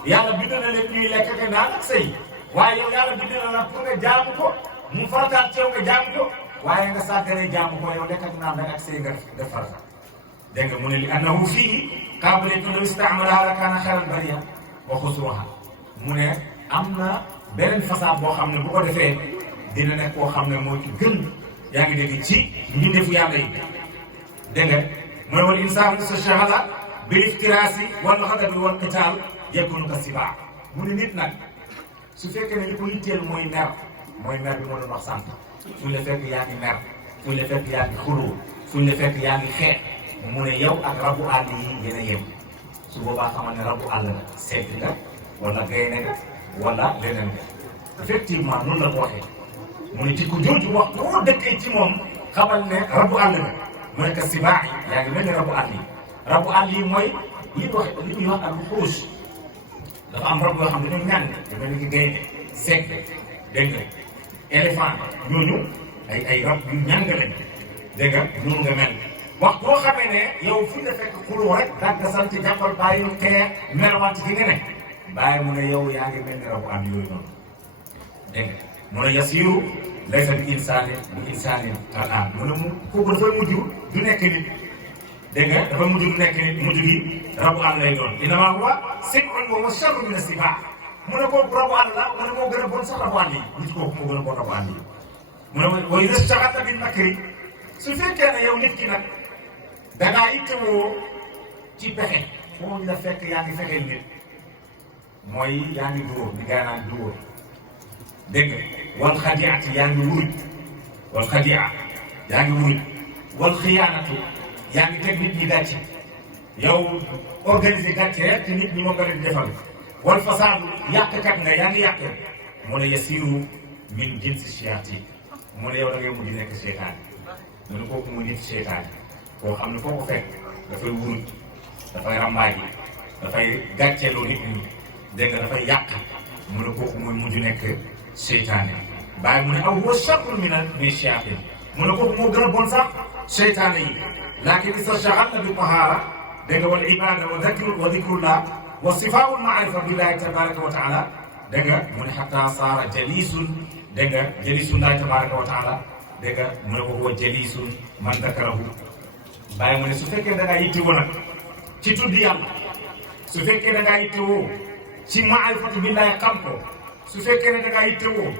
yàlla bind na leen ñuy lekk ak naan ak sëy waaye yow yàlla bind na la pour nga jaamu ko mu farataal ci yow nga jaamu ko waaye nga sàgganee jaamu ko yow lekk ak naan rek ak sëy nga def farata dégg nga mu ne li annahu fii qaabiliyatun law istamalaha la kaana xayral bariya wa xusruha mu ne am na beneen façade boo xam ne bu ko defee dina nekk koo xam ne moo ci gën yaa ngi dégg ci mbindeefu yàlla yi dégg nga mooy wal insaanu istashghala bil iftiraasi wal ghadabi wal qitaal yakunu ka sibaa mu ne nit nag su fekkee ne li ko yitteel mooy mer bi moo doon wax sànq fuñ la fekk yaa ngi mer fuñ la fekk yaa ngi xuloo fuñ la fekk yaa ngi xeex mu ne yow ak rabu àll yi yéen a yem su boobaa xamal ne rabu àll la seet nga wala gaynde nga wala leneen nga effectivement noonu la ko waxee mu ne jikko jooju wax boo dëkkee ci moom xamal ne rabu àll nga mu ne ka sibaa yi yaa ngi mel ne rabu àll yi mooy li ñuy wax ak xuus dafa am rab yoo xam ne ñoom ñàng da mel ni ki gaynde segg dégg nga éléphant ñooñu ay rab yu ñàng lañ dégg nga noonu nga mel wax boo xamee ne yow fu la fekk xuloo rek daal nga sant jàppal bàyyi xeex melawant ci nga ne bàyyi mu ne yow yaa ngi mel ni rabu àll yooyu noonu dégg nga mu ne yasiru laysa bi insaanin al-aan mu ne mu kooku dafay mujj du nekk nit dégg nga dafa mujj du nekk nit mujj gi rabu àll lay doon innamaa huwa sib'un wa huwa sharrun mina sibaa mu ne kooku rabu àll la mu ne moo gën a bon sax rabu àll yi nit kooku moo gën a bon rabu àll yi mu ne wa idhaa ishtaghalta bin nakri su fekkee ne yow nit ki nag dangaa yittewoo ci pexe foo ñu la fekk yaa ngi fexeel nit mooy yaa ngi dóor di gaa naan dóor dégg nga wal xadiati yaa ngi wuruj wal xadia yaa ngi wuruj wal xiyaanatu yaa ngi teg nit ñi gàcce yow organiser gàcce rek te nit ñi moom nga leen defal wal fasaadu yàqkat nga yaa ngi yàq mu ne yasiru min jinsi shayatin mu ne yow da ngay mujj nekk seytaan mu ne kooku mu nit seytaan koo xam ne foo ko fekk dafay wuruj dafay rambaaji dafay gàcceeloo nit ñi dégg nga dafay yàq mu ne kooku mooy mujj nekk seytaane bàyyi mu ne aw huwa sharrun min shayatin mu ne kooku moo gën a bon sax seytaane yi laakin istashghalna bi tahaara dégg nga wal ibada wa dikrullah wa sifaa'u al-ma'rifa billahi tabaraka wa taala dégg nga mu ne xataa saara jalisun dégg nga jalisullahi tabaraka wa taala dégg nga mu ne ko huwa jalisun man dakarahu bàyyi mu ne su fekkee da ngaa yittewoo nag ci tudd yàlla su fekkee da ngaa yittewoo ci ma'rifatu billahi xam ko su fekkee ne da ngaa yittewoo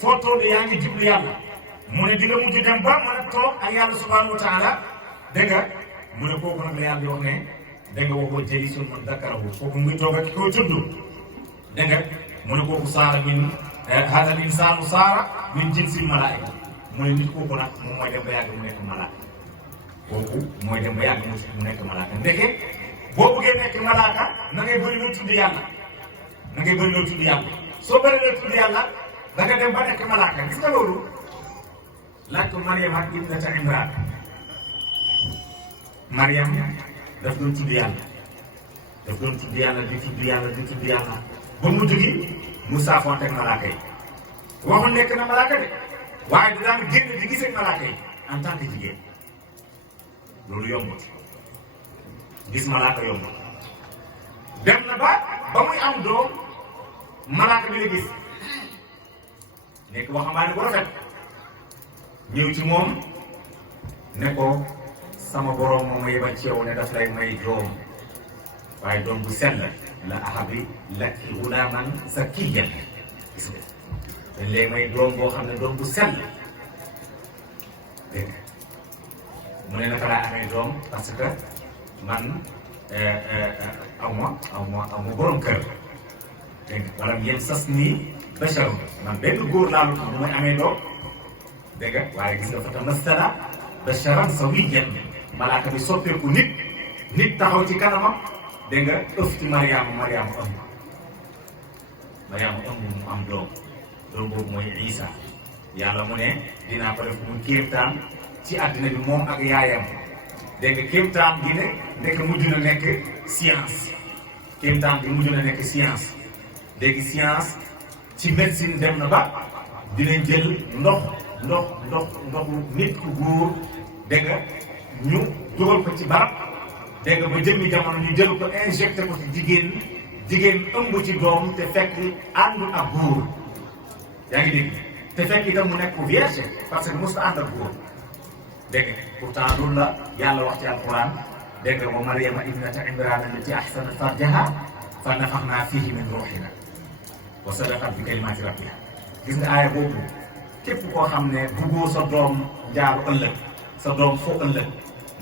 foo toll yaa ngi jublu yàlla mu ne di nga mujj dem ba mën a toog ak yàlla subhanahu wa taala dégg nga mu ne kooku nag la yàlla di wax ne dégg nga waxoo jalisun man dakarahu kooku muy toog ak ki koy tudd dégg nga mu ne kooku saara min hada al insanu saara min jinsil malaika mu ne nit kooku nag moom mooy dem ba yàgg mu nekk malaaka kooku mooy dem ba yàgg mu nekk malaaka ndeke boo bëggee nekk malaaka na ngay bëri loo tudd yàlla na ngay bëri loo tudd yàlla soo bëri loo tudd yàlla da nga dem ba nekk malaaka gis nga loolu laaj ko Mariama ibnata Imran Mariam daf doon tudd yàlla daf doon tudd yàlla di tudd yàlla di tudd yàlla ba mu jógi mu saafoonte ak malaaka yi waxul nekk na malaaka de waaye da daan génn di gisee malaaka yi en tant que jigéen loolu yombut gis malaaka yombut dem na ba muy am doom malaaka bi la gis nekk waxambaane bu rafet ñëw ci moom ne ko sama borom moom ma yebal ci yow ne daf lay may doom waaye doom bu sell la ahabi laki gulaaman zakiyyan gis nga dañ lay may doom boo xam ne doom bu sell dégg nga mu ne naka laa amee doom parce que man aw ma borom kër dégg nga wala yéen sas nii bachar man benn góor laa lu may amee doom dégg nga waaye gis nga fa tamassala basharan sawiyyan malaaka bi soppeeku nit taxaw ci kanamam dégg nga ëf ci Mariama ëmb mu am doom boobu mooy Isa yàlla mu ne dinaa ko def mu kéemtaan ci àddina bi moom ak yaayam dégg nga kéemtaan gi ne nekk mujj na nekk science kéemtaan gi mujj na nekk science léegi science ci médecine dem na ba dinañ jël ndoxu nit ku góor dégg nga ñu dugal ko ci barab dégg nga ba jëmmi jamono ñu jël ko injecté ko ci jigéen ëmb ci doom te fekk àndul ak góor yaa ngi dégg te fekk itam mu nekk ko vierge parce que musta ànd ak góor dégg nga pourtant loolu la yàlla wax ci alquran dégg nga wa Maryama ibnata Imran allati ahsanat farjaha fa nafaxna fihi min ruhina wa sadaqat bi kalimati rabbiha gis nga aaya boobu képp koo xam ne buggoo sa doom njaaru ëllëg sa doom foo ëllëg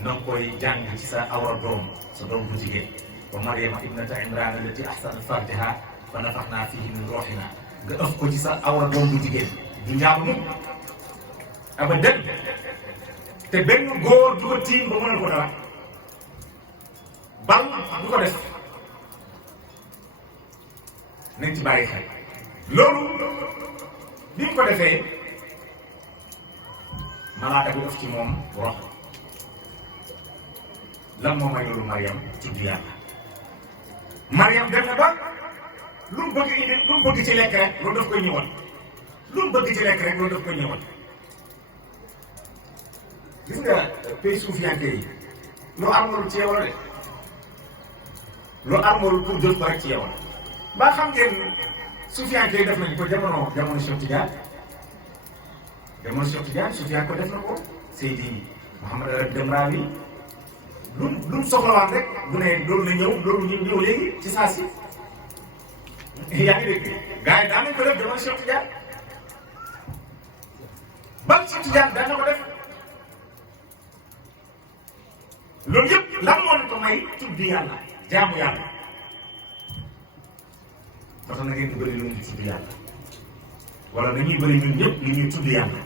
na nga koy jàng ci sa awra doom sa doom bu jigéen wa Maryama ibnata Imran allati ahsanat farjaha fa nafaxna fihi min ruhina nga ëf ko ci sa awra doom bu jigéen du njaaru mukk abadan te benn góor du ko tiim ba mënal ko dara bal du ko def nañ ci bàyyi xel loolu bi mu ko defee malaaka bi ëf ci moom rox lan moo may loolu Mariam tudd yàlla Mariam dem na ba lu mu bëgg indi lu mu bëgg ci lekk rek loolu daf koy ñëwal lu mu bëgg ci lekk rek loolu daf koy ñëwal gis nga pays suufiyanke yi lu armoru ci yow la de lu armoru pour jot ko rek ci yow la ba xam ngeen suufiyanke yi def nañ ko jamono Cheikh Tidiane suufiyanke ko def na ko Seydi Mouhamed Arab Demrawi lu mu soxlawaan rek bu ne loolu na loolu ñëw léegi ci saa si yaa ngi dégg gars yi daan nañ ko def jamono Cheikh Tidiane bal Cheikh Tidiane daan na ko def loolu yëpp lan moo leen ko may tudd yàlla jaamu yàlla parce que na ngeen di bëri lu ñuy tudd yàlla wala nañuy bëri ñun ñëpp lu ñuy tudd yàlla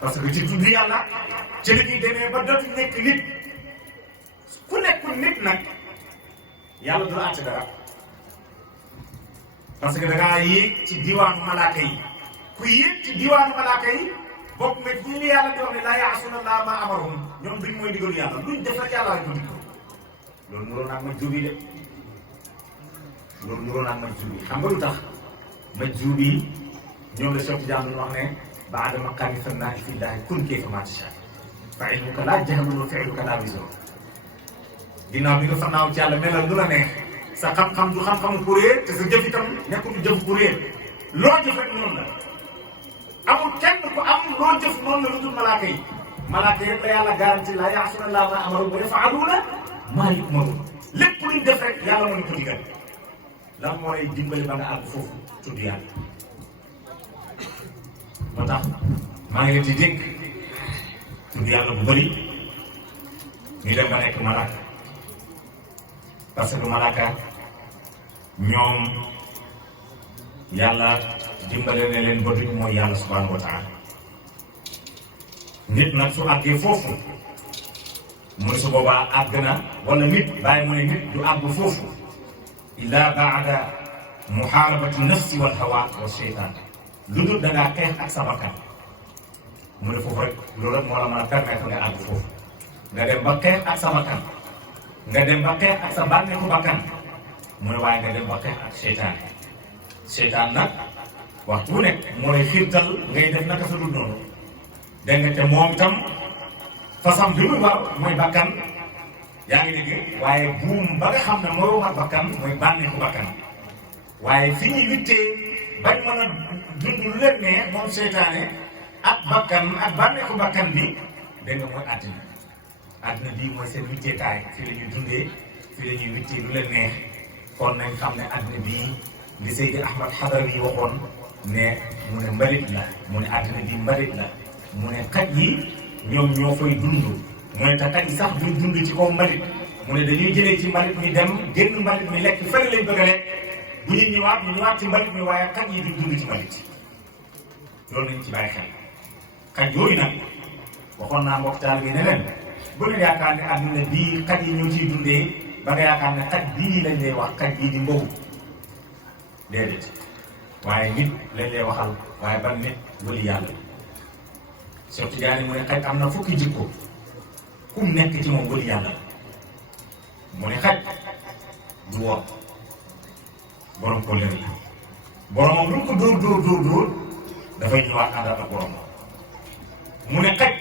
parce que ci tudd yàlla ci li ñuy demee ba dootu nekk nit ku nekkul nit nag yàlla du la àtte dara parce que da ngaa yéeg ci diwaanu malaaka yi ku yéeg ci diwaanu malaaka yi bokk nga ci li yàlla di wax ne laa yaasuuna llaaha maa amarahum ñoom duñ mooy digalu yàlla luñ def rek yàlla rek ko digal loolu nuróo naag majjuub yi de loolu nuróo naag majjuub yi xam nga lu tax majjuub yi ñoom la Cheikh Tidiane wax ne baada maqaami fannaa'i fillaahi kun kayfa maa tashaa fa ilmuka laa jahlun wa fi'luka laa wizr ginnaaw bi nga fannaaw ci yàlla melal lu la neex sa xam-xam du xam-xamu pour réer te sa jëf itam nekkul du jëf pour réer loo jëf rek noonu la amul kenn ku am loo jëf noonu la lu dul malaaka yi malaaka yi la yàlla garanti laa ya'suuna llaaha maa amarahum wa yaf'aluuna maa yu'maruun lépp luñ def rek yàlla moo ñu ko digal lan moo lay dimbali ba nga àgg foofu tudd yàlla moo tax maa ngi leen di dénk tudd yàlla bu bëri ñu dem ba nekk malaaka parce que malaaka ñoom yàlla dimbale ne leen ba duñ mooy yàlla subhanahu wa taala nit nag su àggee foofu mu ne su boobaa àgg na wala nit bàyyi mu ne nit du àgg foofu illa baada muharabati nafsi wal hawa wa sheytaan lu dul da ngaa xeex ak sa bakkan mu ne foofu rek loolu rek moo la mën a permettre nga àgg foofu nga dem ba xeex ak sa bakkan nga dem ba xeex ak sa bànneexu bakkan mu ne waaye nga dem ba xeex ak seytaan seytaan nag waxtu bu nekk mooy xiirtal ngay def naka sa dul noonu dégg nga te moom itam façon bi muy war mooy bakkan yaa ngi dégg waaye buum ba nga xam ne mooy war bakkan mooy bànneexu bakkan waaye fi ñuy wittee bañ mën a dund lu leen ne moom seytaane ak bakkan ak bànneexu bakkan bi dégg nga mooy àddina àddina bii mooy seen witteekaay fi la ñuy dundee fi la ñuy wittee lu leen neex kon nañ xam ne àddina bii li Seydi Ahmad Hadarawi yi waxoon ne mu ne mbalit la mu ne àddina bii mbalit la mu ne xaj yi ñoom ñoo fay dund mu ne te xaj yi sax duñ dund ci kaw mbalit mu ne dañuy jëlee ci mbalit mi dem génn mbalit mi lekk fële lañ bëgg a lekk bu ñu ñëwaat ci mbalit mi waaye xaj yi duñ dund ci mbalit loolu nañ ci bàyyi xel xaj yooyu nag waxoon naa mbokk taal bi ne leen bu leen yaakaar ne àddina bii xaj yi ñoo ciy dundee ba nga yaakaar ne xaj bii lañ lay wax xaj bii di mbow déedéet waaye nit lañ lay waxal waaye ban nit wëli yàlla Cheikh Tidiane mu ne xaj am na fukki jikko kum nekk ci moom wëli yàlla mu ne xaj du wor borom ko leer la boromam lu ko dóor dafay ñëwaat àndal ak boromam mu ne xaj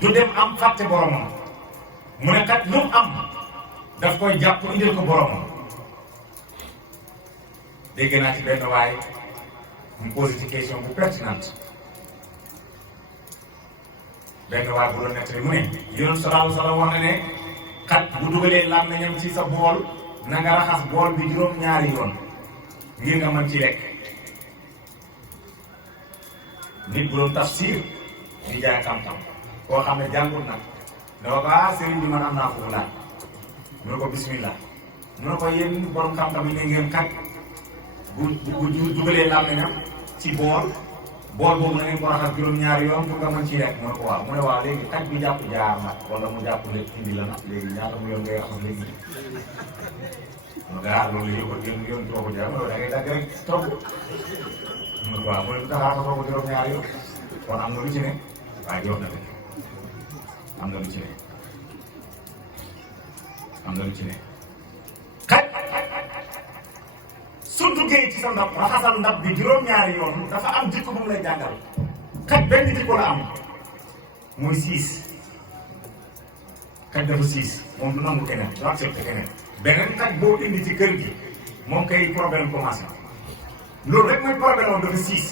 du dem am fàtte boromam mu ne xaj lu am daf koy jàpp indil ko boromam dégg naa ci benn waay mu posé ci question bu pertinente benn waay bu doon nettali mu ne Yonent sallallahu alayhi wa sallam wax na ne xaj bu dugalee làmmiñam ci sa bool na nga raxas bool bi juróom-ñaari yoon ngir nga mën ci lekk nit bu doon tafsir di jaay xam-xam koo xam ne jàngul nag dafa ko sëriñ bi man am naa foofu laaj mu ne ko bismillah mu ne ko yéen borom xam-xam yi ne ngeen xaj bu dugalee làmmiñam ci bool boobu na ngeen ko raxas juróom-ñaari yoon pour nga mën ci lekk mu ne ko waaw mu ne waaw léegi xaj bi jàpp jaar nag wala mu jàpp léegi indi la nag léegi ñaata mu yoon ngay raxas léegi mu ne loolu yoon toogu jaar mu ne da ngay dagg rek togg mu ne ko waaw mu ne taxaar sa togg juróom-ñaari yoon kon am na lu ci ne waaye jox na leen am na lu ci ne am na lu ci ne xaj su duggee ci sa ndab raxasal ndab bi juróom-ñaari yoon dafa am jikko bu mu lay jàngal xaj benn jikko la am muy siis xaj dafa siis moom du nangu keneen du accepté keneen beneen xaj boo indi ci kër gi moom kay problème commencé loolu rek mooy problème moom dafa siis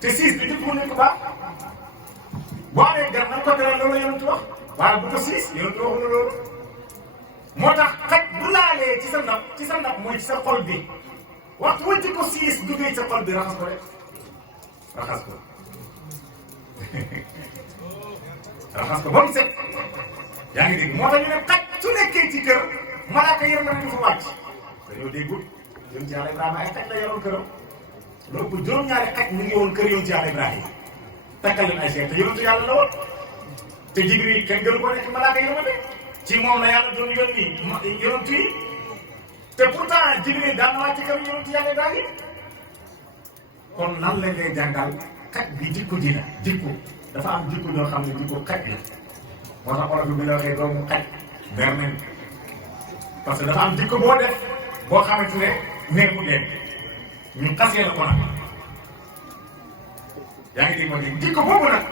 te siis bi jikko mu nekk baax boo amee gan nan ko teral loolu yonent wax waaye bu ko siis yonent waxu na loolu moo tax xaj bu laalee ci sa ndab mooy ci sa xol bi waxtu wëcc ko siis duggee ci sa xol bi raxas ko rek raxas ko raxas ko ba mu set yaa ngi dégg moo tax ñu ne xaj su nekkee ci kër malaaka yër na du fa wàcc dañoo déggul yoon ci yàlla Ibrahima ay xaj la yoroon këram loolu juróom-ñaari xaj ñu ngi woon kër yoon ci yàlla Ibrahima takkal leen ay seet te yonentu yàlla la woon te Jibril kenn gënu ko nekk malaaka yërmande ci moom la yàlla doon yónni yonent yi te pourtant Jibril daan na wàcc ci kër yonent yàlla daal yi kon nan lañ lay jàngal xaj bi jikko ji la jikko dafa am jikko ñoo xam ne jikko xaj la moo tax olof bi la waxee doomu xaj mer nañ parce que dafa am jikko boo def boo xamante ne nekkul leen ñu xasee la ko nag yaa ngi dégg ma dégg jikko boobu nag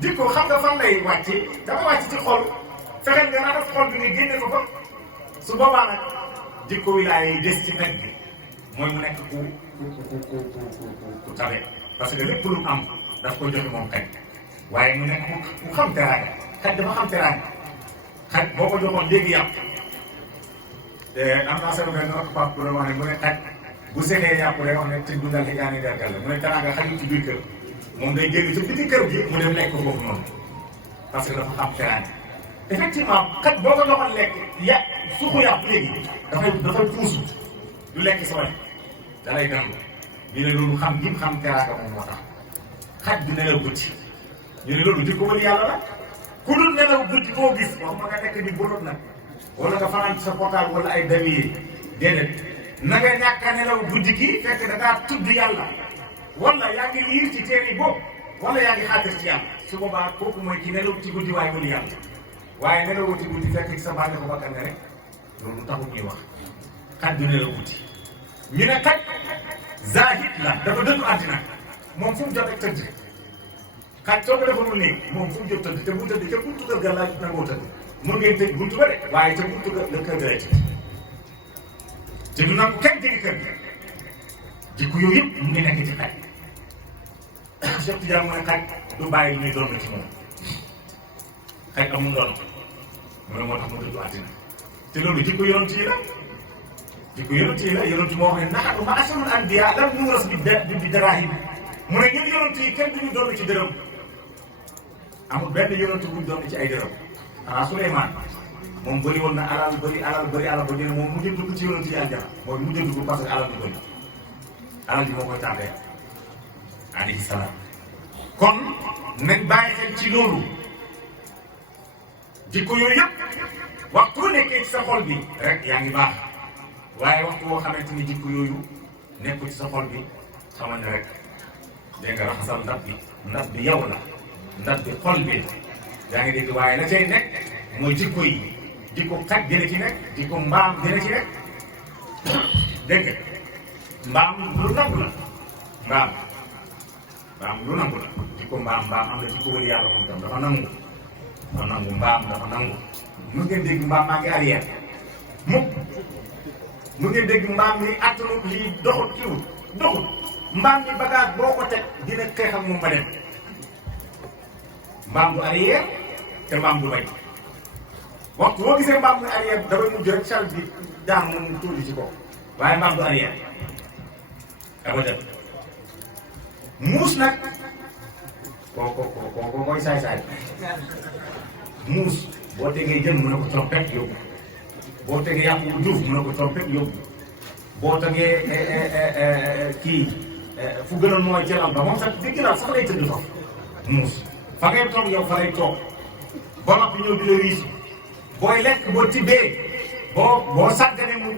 jikko xam nga fan lay wàcce dafa wàcc ci xol fexeel nga raxas xol bi nga génne ko fa su boobaa nag jikko wilaaya yi des ci nag bi mooy mu nekk ku tabe parce que lépp lu am daf ko joxe moom xaj waaye mu nekk ku xam teraanga xaj dafa xam teraanga xaj boo ko joxoon léegi yàpp am naa sama benn papa bu doon wax ne mu ne xaj bu sexee yàpp day wax ne ci dundal li yaa ngi dergal la mu ne teraanga xajul ci biir kër moom day génn ci biti kër gi mu dem lekk ko foofu noonu parce que dafa xam teraanga effectivement xaj boo ko joxoon lekk suuxu yàpp léegi dafay puusu du lekk sa wàll da lay dem ñu ne loolu xam gi xam teraanga moom moo tax xaj du nelaw guddi ñu ne loolu jikko wala yàlla la ku dul nelaw guddi koo gis wax ma nga nekk di bolot nag wala nga fanaan ci sa portable wala ay dawiye déedéet na nga ñàkk a nelaw guddi gi fekk da ngaa tudd yàlla wala yaa ngi liir ci téere boobu wala yaa ngi xaatir ci yàlla su boobaa kooku mooy ki nelaw ci guddi waaye wala yàlla waaye nelaw ci guddi fekk ci sa bànne ko bakkan nga rek loolu taxul ñuy wax xaj du nelaw guddi ñu ne xaj zahid la dafa dëddu àddina moom fu mu jot ak tëdd xaj soo ko defalul nii moom fu mu jot tëdd te bu tëdd ca buntu kër ga laaj nangoo tëdd mën ngeen tëj buntu ba de waaye ca buntu ga la kër ga lay tëdd te du nangu kenn jege kër ga jikko yooyu yëpp mu ngi nekk ci xaj Cheikh Tidiane mu ne xaj du bàyyi lu ñuy doon ci moom xaj amul doon mu ne moo tax mu dëddu àddina te loolu jikko yonent yi la jikko yonent yi la yonent moo wax ne nahnu ma'asharul anbiya lam nuuras bi daraahim mu ne ñun yonent yi kenn duñu doon ci dërëm amul benn yonent buñ doon ci ay dërëm xanaa Suleymaan moom bëri woon na alal bëri alal ba ñu ne moom mujj dugg ci yonent yi aljana mooy mujj dugg parce que alal bi bëri alal bi moo koy tardé alayhi salaam kon nañ bàyyi xel ci loolu jikko yooyu yëpp waxtu nekkee ci sa xol bi rek yaa ngi baax waaye waxtu woo xamante ni jikko yooyu nekkul ci sa xol bi xamal ne rek dégg nga raxasal ndab bi yow la ndab bi xol bi yaa ngi dégg waaye la cay nekk mooy jikko yi jikko xaj dina ci nekk jikko mbaam dina ci nekk dégg nga mbaam lu nangu la mbaam lu nangu la jikko mbaam am na jikko wëli yàlla moom tam dafa nangu mbaam dafa nangu mu ngeen dégg mbaam maa ngi arrière mu ngeen dégg mbaam ni attanu lii doxut mbaam ni bagage boo ko teg dina xeex ak moom ba dem mbaam du arrière te mbaam du bañ waxtu boo gisee mbaam muy arrière dafay mujj rek charge bi daan moom tuuti ci kaw waaye mbaam du arrière dafa dem muus nag kooku mooy saay-saay muus boo tegee jën mën na ko coppet yóbbu boo tegee yàpp bu duuf mën na ko coppet yóbbu boo tegee fu gën a nooy jëlal ba moom sax digg daal sax lay tëdd fa muus fa ngay toog yow fa lay toog ba noppi ñëw di la riis booy lekk boo tibbee boo sàgganee mu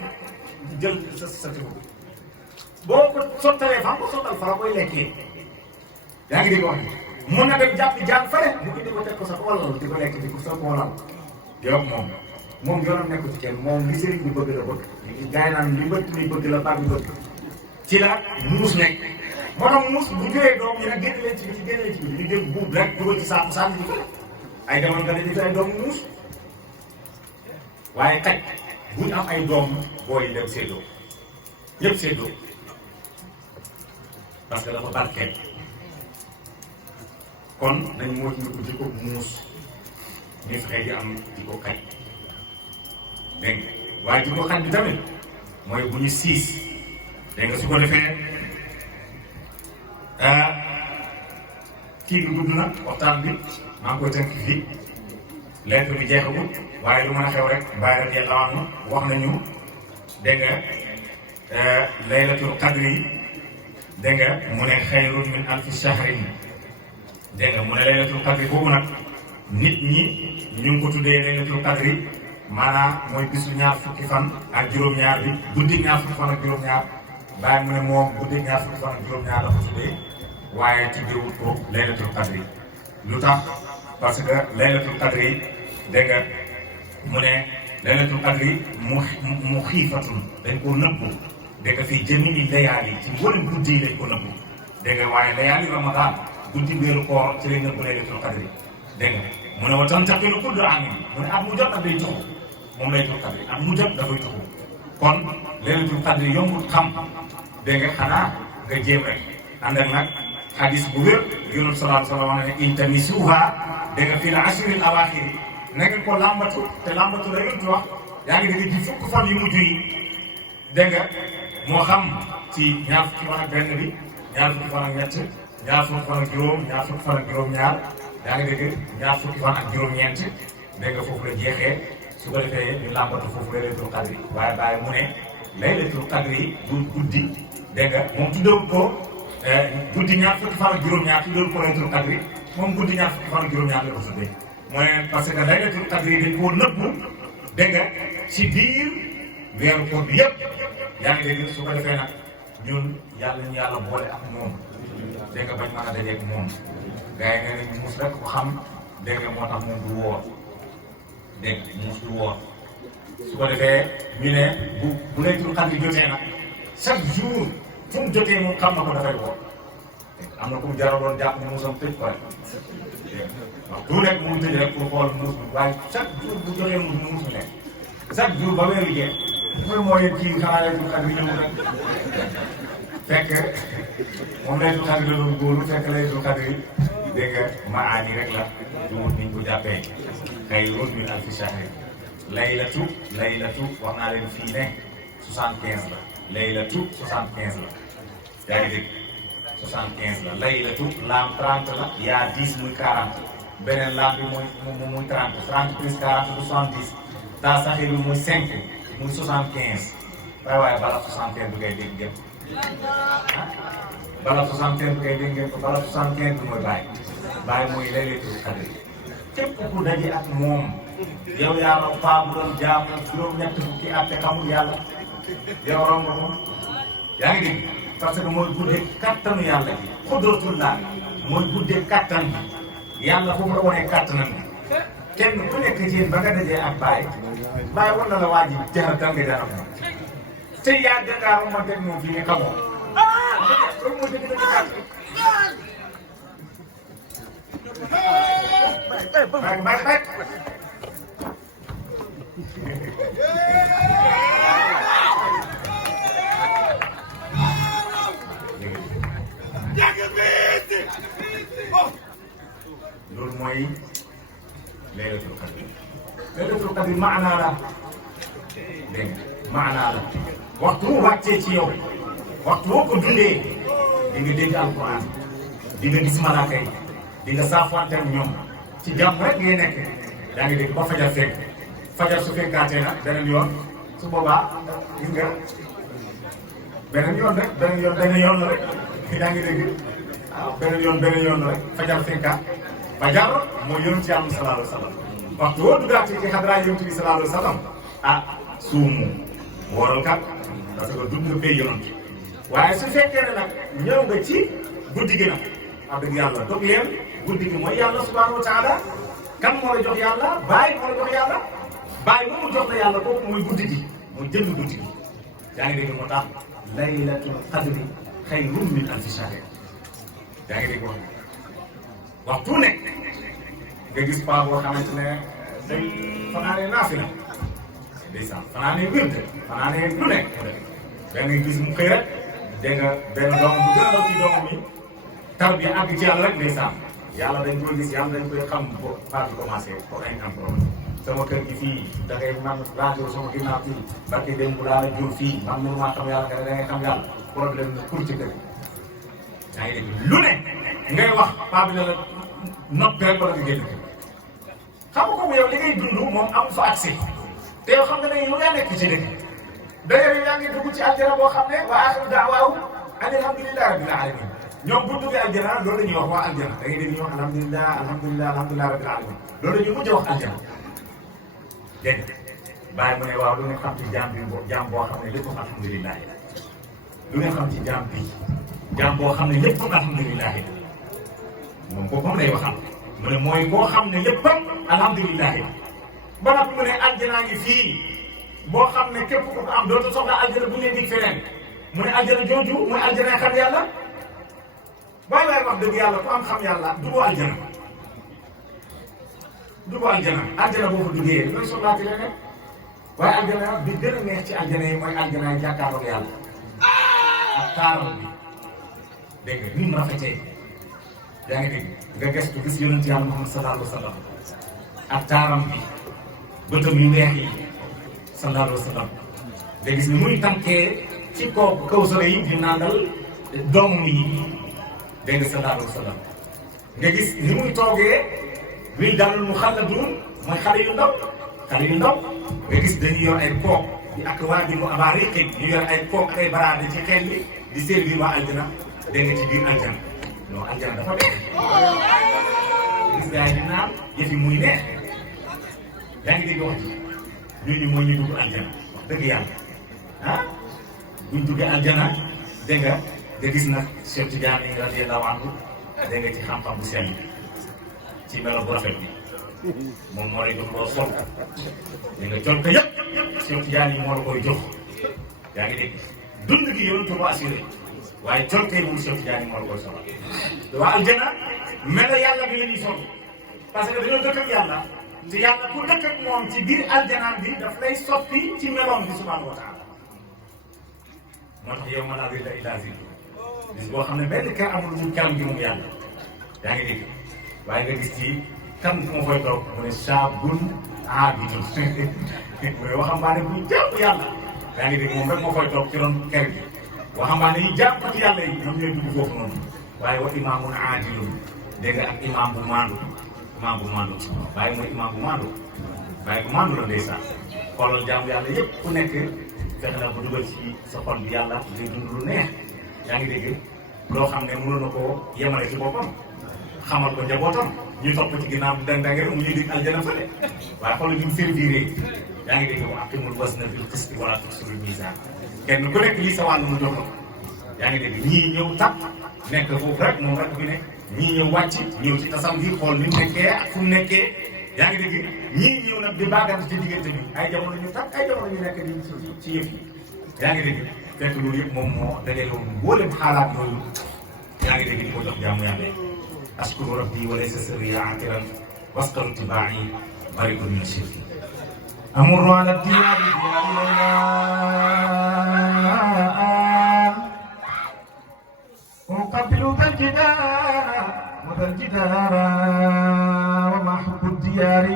jël sa tibb boo ko sottalee fa nga ko sottal fa la koy lekkee yaa ngi dégg wax ni mun na dem jàpp jaan fare mu indi ko teg ko sa tool di ko lekk di ko sa toolal yow moom yoonam nekku ci kenn moom li sëriñ bi bëgg la bëgg gaay naan li bëtt li bëgg la baax bi bëgg ci la muus nekk moo tax muus bu jëlee doom yi nag génn leen ci biti ñu jël buub rek dugal ci saaku sànni ko ay demoon nga dañu ay doomu muus waaye xaj buñ am ay doom booy dem séddoo ñëpp séddoo parce que dafa barkeel kon nañ moo ci ko jikko muus ñu fexe di am jikko xaj dégg nga waaye jikko xaj bi tamit mooy bu ñu siis dégg nga su ko defee kii bi gudd na waxtaan bi maa ngi koy tënk fii lettre bi jeexagul waaye lu mën a xew rek Baye radiyallahu anhu wax nañu dégg nga laylatul qadri dégg nga mu ne xayrun min alfi shahrin dégg nga mu ne laylatul qadri boobu nag nit ñi ñu ngi ko tuddee laylatul qadri maanaam mooy bisu ñaar fukki fan ak juróom-ñaar bi guddi ñaar fukki fan ak juróom-ñaar bàyyi mu ne moom guddi ñaar fukki fan ak juróom-ñaar la ko tuddee waaye tuddewut ko laylatul qadri lu tax parce que laylatul qadri dégg nga mu ne laylatul qadri mu xiifatun dañ ko nëbbu dégg nga fii jëmini layaali ci mboolem guddi yi lañ ko nëbbu dégg nga waaye layaali ramadan guddi weeru koor ci lañ nëbbu laylatul qadri dégg nga mu ne wa tantaqilu kullu aamin mu ne at mu jot nag day tuxu moom laylatul qadri at mu jot dafay tuxu kon laylatul qadri yombul xam dégg nga xanaa nga jéem rek ànd ak nag hadis bu wér yonent sallallahu alayhi wa sallam wax ne iltamisuha dégg nga fii la ashril awaaxir na ngeen ko làmbatu te làmbatu la yonent wax yaa ngi dégg ci fukk fan yu mujj yi dégg nga moo xam ci ñaar fukki fan ak benn bi ñaar fukki fan ak ñett ñaar fukki fan ak juróom ñaar fukki fan ak juróom-ñaar yaa ngi dégg ñaar fukki fan ak juróom-ñeent dégg nga foofu la jeexee su ko defee ñu làmbatu foofu laylatul qadri waaye bàyyi mu ne laylatul qadri du guddi dégg nga moom tuddee ko guddi ñaar fukki fan ak juróom-ñaar tuddee ko laylatul qadri moom guddi ñaar fukki fan ak juróom-ñaar la ko tuddee mooy parce que laylatul qadri dañ koo nëbbu dégg nga ci biir weeru koor bi yëpp yaa ngi dégg su ko defee nag ñun yàlla ñu yàlla boole ak moom dégg nga bañ mën a dajeeg moom gars yi nee nañ muus rek ko xam dégg nga moo tax moom du woor dégg nga muus du woor su ko defee ñu ne bu laylatul qadri jotee nag chaque jour fu mu jotee moom xam na ko dafay woor am na ku mu jaraloon jàpp muusam tëj ko rek waaw tout rek mu tëj rek pour xool muus bi waaye chaque jour bu jotee muus bi nekk chaque jour ba weeru jeex mooy mooy kii xanaa laylatul qadri ñëw rek fekk moom laylatul qadri la doon góorlu fekk laylatul qadri dégg nga maani rek la du wut niñ ko jàppee xayrun min alfi shahrin laylatu wax naa leen fii ne 75 la laylatu 75 la yaa ngi dégg 75 la laylatu laam 30 la yaa 10 muy 40 beneen laam bi muy 30 30 plus 40 bu 70 taa saxir bi muy 5 muy 75 waaye bala 75 bi ngay dégg ngeen bala 75 bi ngay dégg ngeen ko bala 75 bi mooy bàyyi mooy laylatul qadri képp ku daje ak moom yow yaa raw paa bu doon jaamu juróom-ñett fukki at te xamul yàlla yow raw nga moom yaa ngi dégg parce que mooy guddee kattanu yàlla gi xudratullah mooy guddee kattan bi yàlla foofu la wane kattanam bi kenn ku nekk ci yéen ba nga dajee ak Baye war na la waa ji jaral da nga jaral moom te yaa Dakar ma teg moom fii nga xamoo loolu moo dëgg dëgg kàtt Baye loolu mooy laylatul qadri laylatul qadri maanaa la dégg nga maanaa la waxtu mu wàccee ci yow waxtu woo ko dundee di nga dégg alquran di nga gis malaaka yi di nga saafante ak ñoom ci jàmm rek ngay nekk yaa ngi dégg ba fajar fekk fajar su fekkaatee nag beneen yoon su boobaa gis nga beneen yoon rek beneen yoon la rek yaa ngi dégg waaw beneen yoon la rek fajar fekkaat fajar mooy yonent ci yàlla sallallahu alayhi wa sallam waxtu woo duggaatee ci xadraa yonent bi sallallahu alayhi wa sallam suumu wóoral kat parce que dund nga fee yonent waaye su fekkee ne nag ñëw nga ci guddi gi nag wax dëgg yàlla dog leen guddi gi mooy yàlla subhanahu wa taala kan moo la jox yàlla bàyyi moo la jox yàlla bàyyi moomu jox la yàlla kooku mooy guddi gi mooy jënd guddi gi yaa ngi dégg moo tax laylatul qadri xayrun min alfi shahr yaa ngi dégg waxtu nekk nga gis paa boo xamante ne day fanaanee naafila ndeysaan fanaanee wér fanaanee lu nekk benn gis mu xëy rek dégg nga benn doom bu gën a ndaw ci doomam yi tar bi àgg ci yàlla rek ndeysaan yàlla dañ koy gis yàlla dañ koy xam ba paa bi commencé ko ay am problème sama kër gi fii da ngay man rajo sama ginnaaw fii barke dem bu laa la jur fii man mënu maa xam yàlla nga ne da ngay xam yàlla problème la pour ci kër yaa ngi dégg lu ne ngay wax paa bi la la noppi rek wala nga génn xam nga ko yow li ngay dund moom am fa accès te yow xam nga ne yow yaa nekk ci dëkk d'ailleurs yow yaa ngi dugg ci aljana boo xam ne wa axiru da'waahum an alhamdulillahi rabbil alamin ñoom bu duggee aljana loolu la ñuy wax waa aljana da ngay dégg ñu wax alhamdulilah alhamdulilah alhamdulilah rabbil alamin loolu la ñuy mujj wax aljana dégg nga bàyyi mu ne waaw lu ngeen xam ci jaam bi jaam boo xam ne lépp alhamdulilah lu ngeen xam ci jaam bi jaam boo xam ne lépp alhamdulilah moom boppam lay waxal mu ne mooy koo xam ne léppam alhamdulilah ba nag mu ne aljana ngi fii boo xam ne képp ku ko am dootu soxla aljana bu ngeen dig feneen mu ne aljana jooju mooy aljana xam yàlla bàyyi waay wax dëgg yàlla ku am xam yàlla dugg aljana dugg aljana aljana boo fa duggee looy soxlaati leneen waaye aljana bi gën a neex ci aljana yi mooy aljana yi jàkkaarloog yàlla ak taaram bi dégg nga ni mu rafetee yaa ngi dégg nga gestu gis yonent yàlla Muhammad sallallahu alayhi wa sallam ak taaram bi bëtam yu neex yi sallallahu alayhi wa sallam nga gis ni muy tànkee ci kaw sore yi di naandal doomu yi dégg nga sallallahu alayhi wa sallam nga gis ni muy toogee wildaanul muxalladuun mooy xale yu ndaw nga gis dañuy yor ay kook di ak waa di mu abaariqi ñu yor ay kook ak ay baraade ci xel yi di servir waa aljana dégg nga ci biir aljana non aljana dafa dee gis gars yi di naan yëf yi muy neex yaa ngi dégg wax ji ñooñu mooy ñu dugg aljana wax dëgg yàlla ah buñ duggee aljana dégg nga gis nag Cheikh Tidiane radiyallahu anhu dégg nga ci xam-xam bu sell ci melo bu rafet bi moom moo lay jox loo sol dégg nga jot ko yëpp Cheikh Tidiane yi moo la koy jox yaa ngi dégg dund gi yow ko assuré waaye jot kay moom Cheikh Tidiane yi moo la koy solal waa aljana melo yàlla bi la ñuy sol parce que dañoo dëkk ak yàlla te yàlla ku dëkk ak moom ci biir aljana bi daf lay soppi ci meloom bi subhanahu wa taala moo tax yow mën a zilla illa zillu bis boo xam ne benn kër amul lu karam gi moom yàlla yaa ngi dégg waaye nga gis ci kan fu ma koy toog mu ne saabun aabidun mooy waxambaane bu jàpp yàlla yaa ngi dégg moom rek moo koy toog ci ron kër gi waxambaane yi jàppati yàlla yi ñoom ñooy dugg foofu noonu waaye wa imaamun aadilun dégg nga ak imaam bu maandu waaye mooy imaam bu maandu waaye bu maandu la ndeysaan xoolal jàmm yàlla yëpp ku nekk fexe na bu dugal ci sa xol bi yàlla ngay dund lu neex yaa ngi dégg loo xam ne mënoon na koo yemale ci boppam xamal ko njabootam ñu topp ci ginnaaw dang-dange rek mu ñuy dig aljana fële waaye xoolal ñu serviré yaa ngi dégg wa aqimul wazna bil qisti wala tuksirul mizan kenn ku nekk lii sa wàll mu jox ko yaa ngi dégg ñii ñëw tàpp nekk foofu rek moom rek fi nekk ñii ñëw wàcc ñëw ci tasam bi xool ni mu nekkee ak fu mu nekkee yaa ngi dégg ñii ñëw nag di baagante ci diggante bi ay jamono ñu tàkk ay jamono ñu nekk ci yëf yi yaa ngi dégg fekk loolu yëpp moom moo dajale woon mboolem xaalaat yooyu yaa ngi dégg di ko jox jàmm yàlla ashkuru rabbi wa laysa sirri aakiran waskaru tibaa'i bari'un min shirki amurru ala diyaari أقبل ذا الجدار وذا الجدار وما حب الديار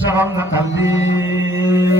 شغلنا قلبي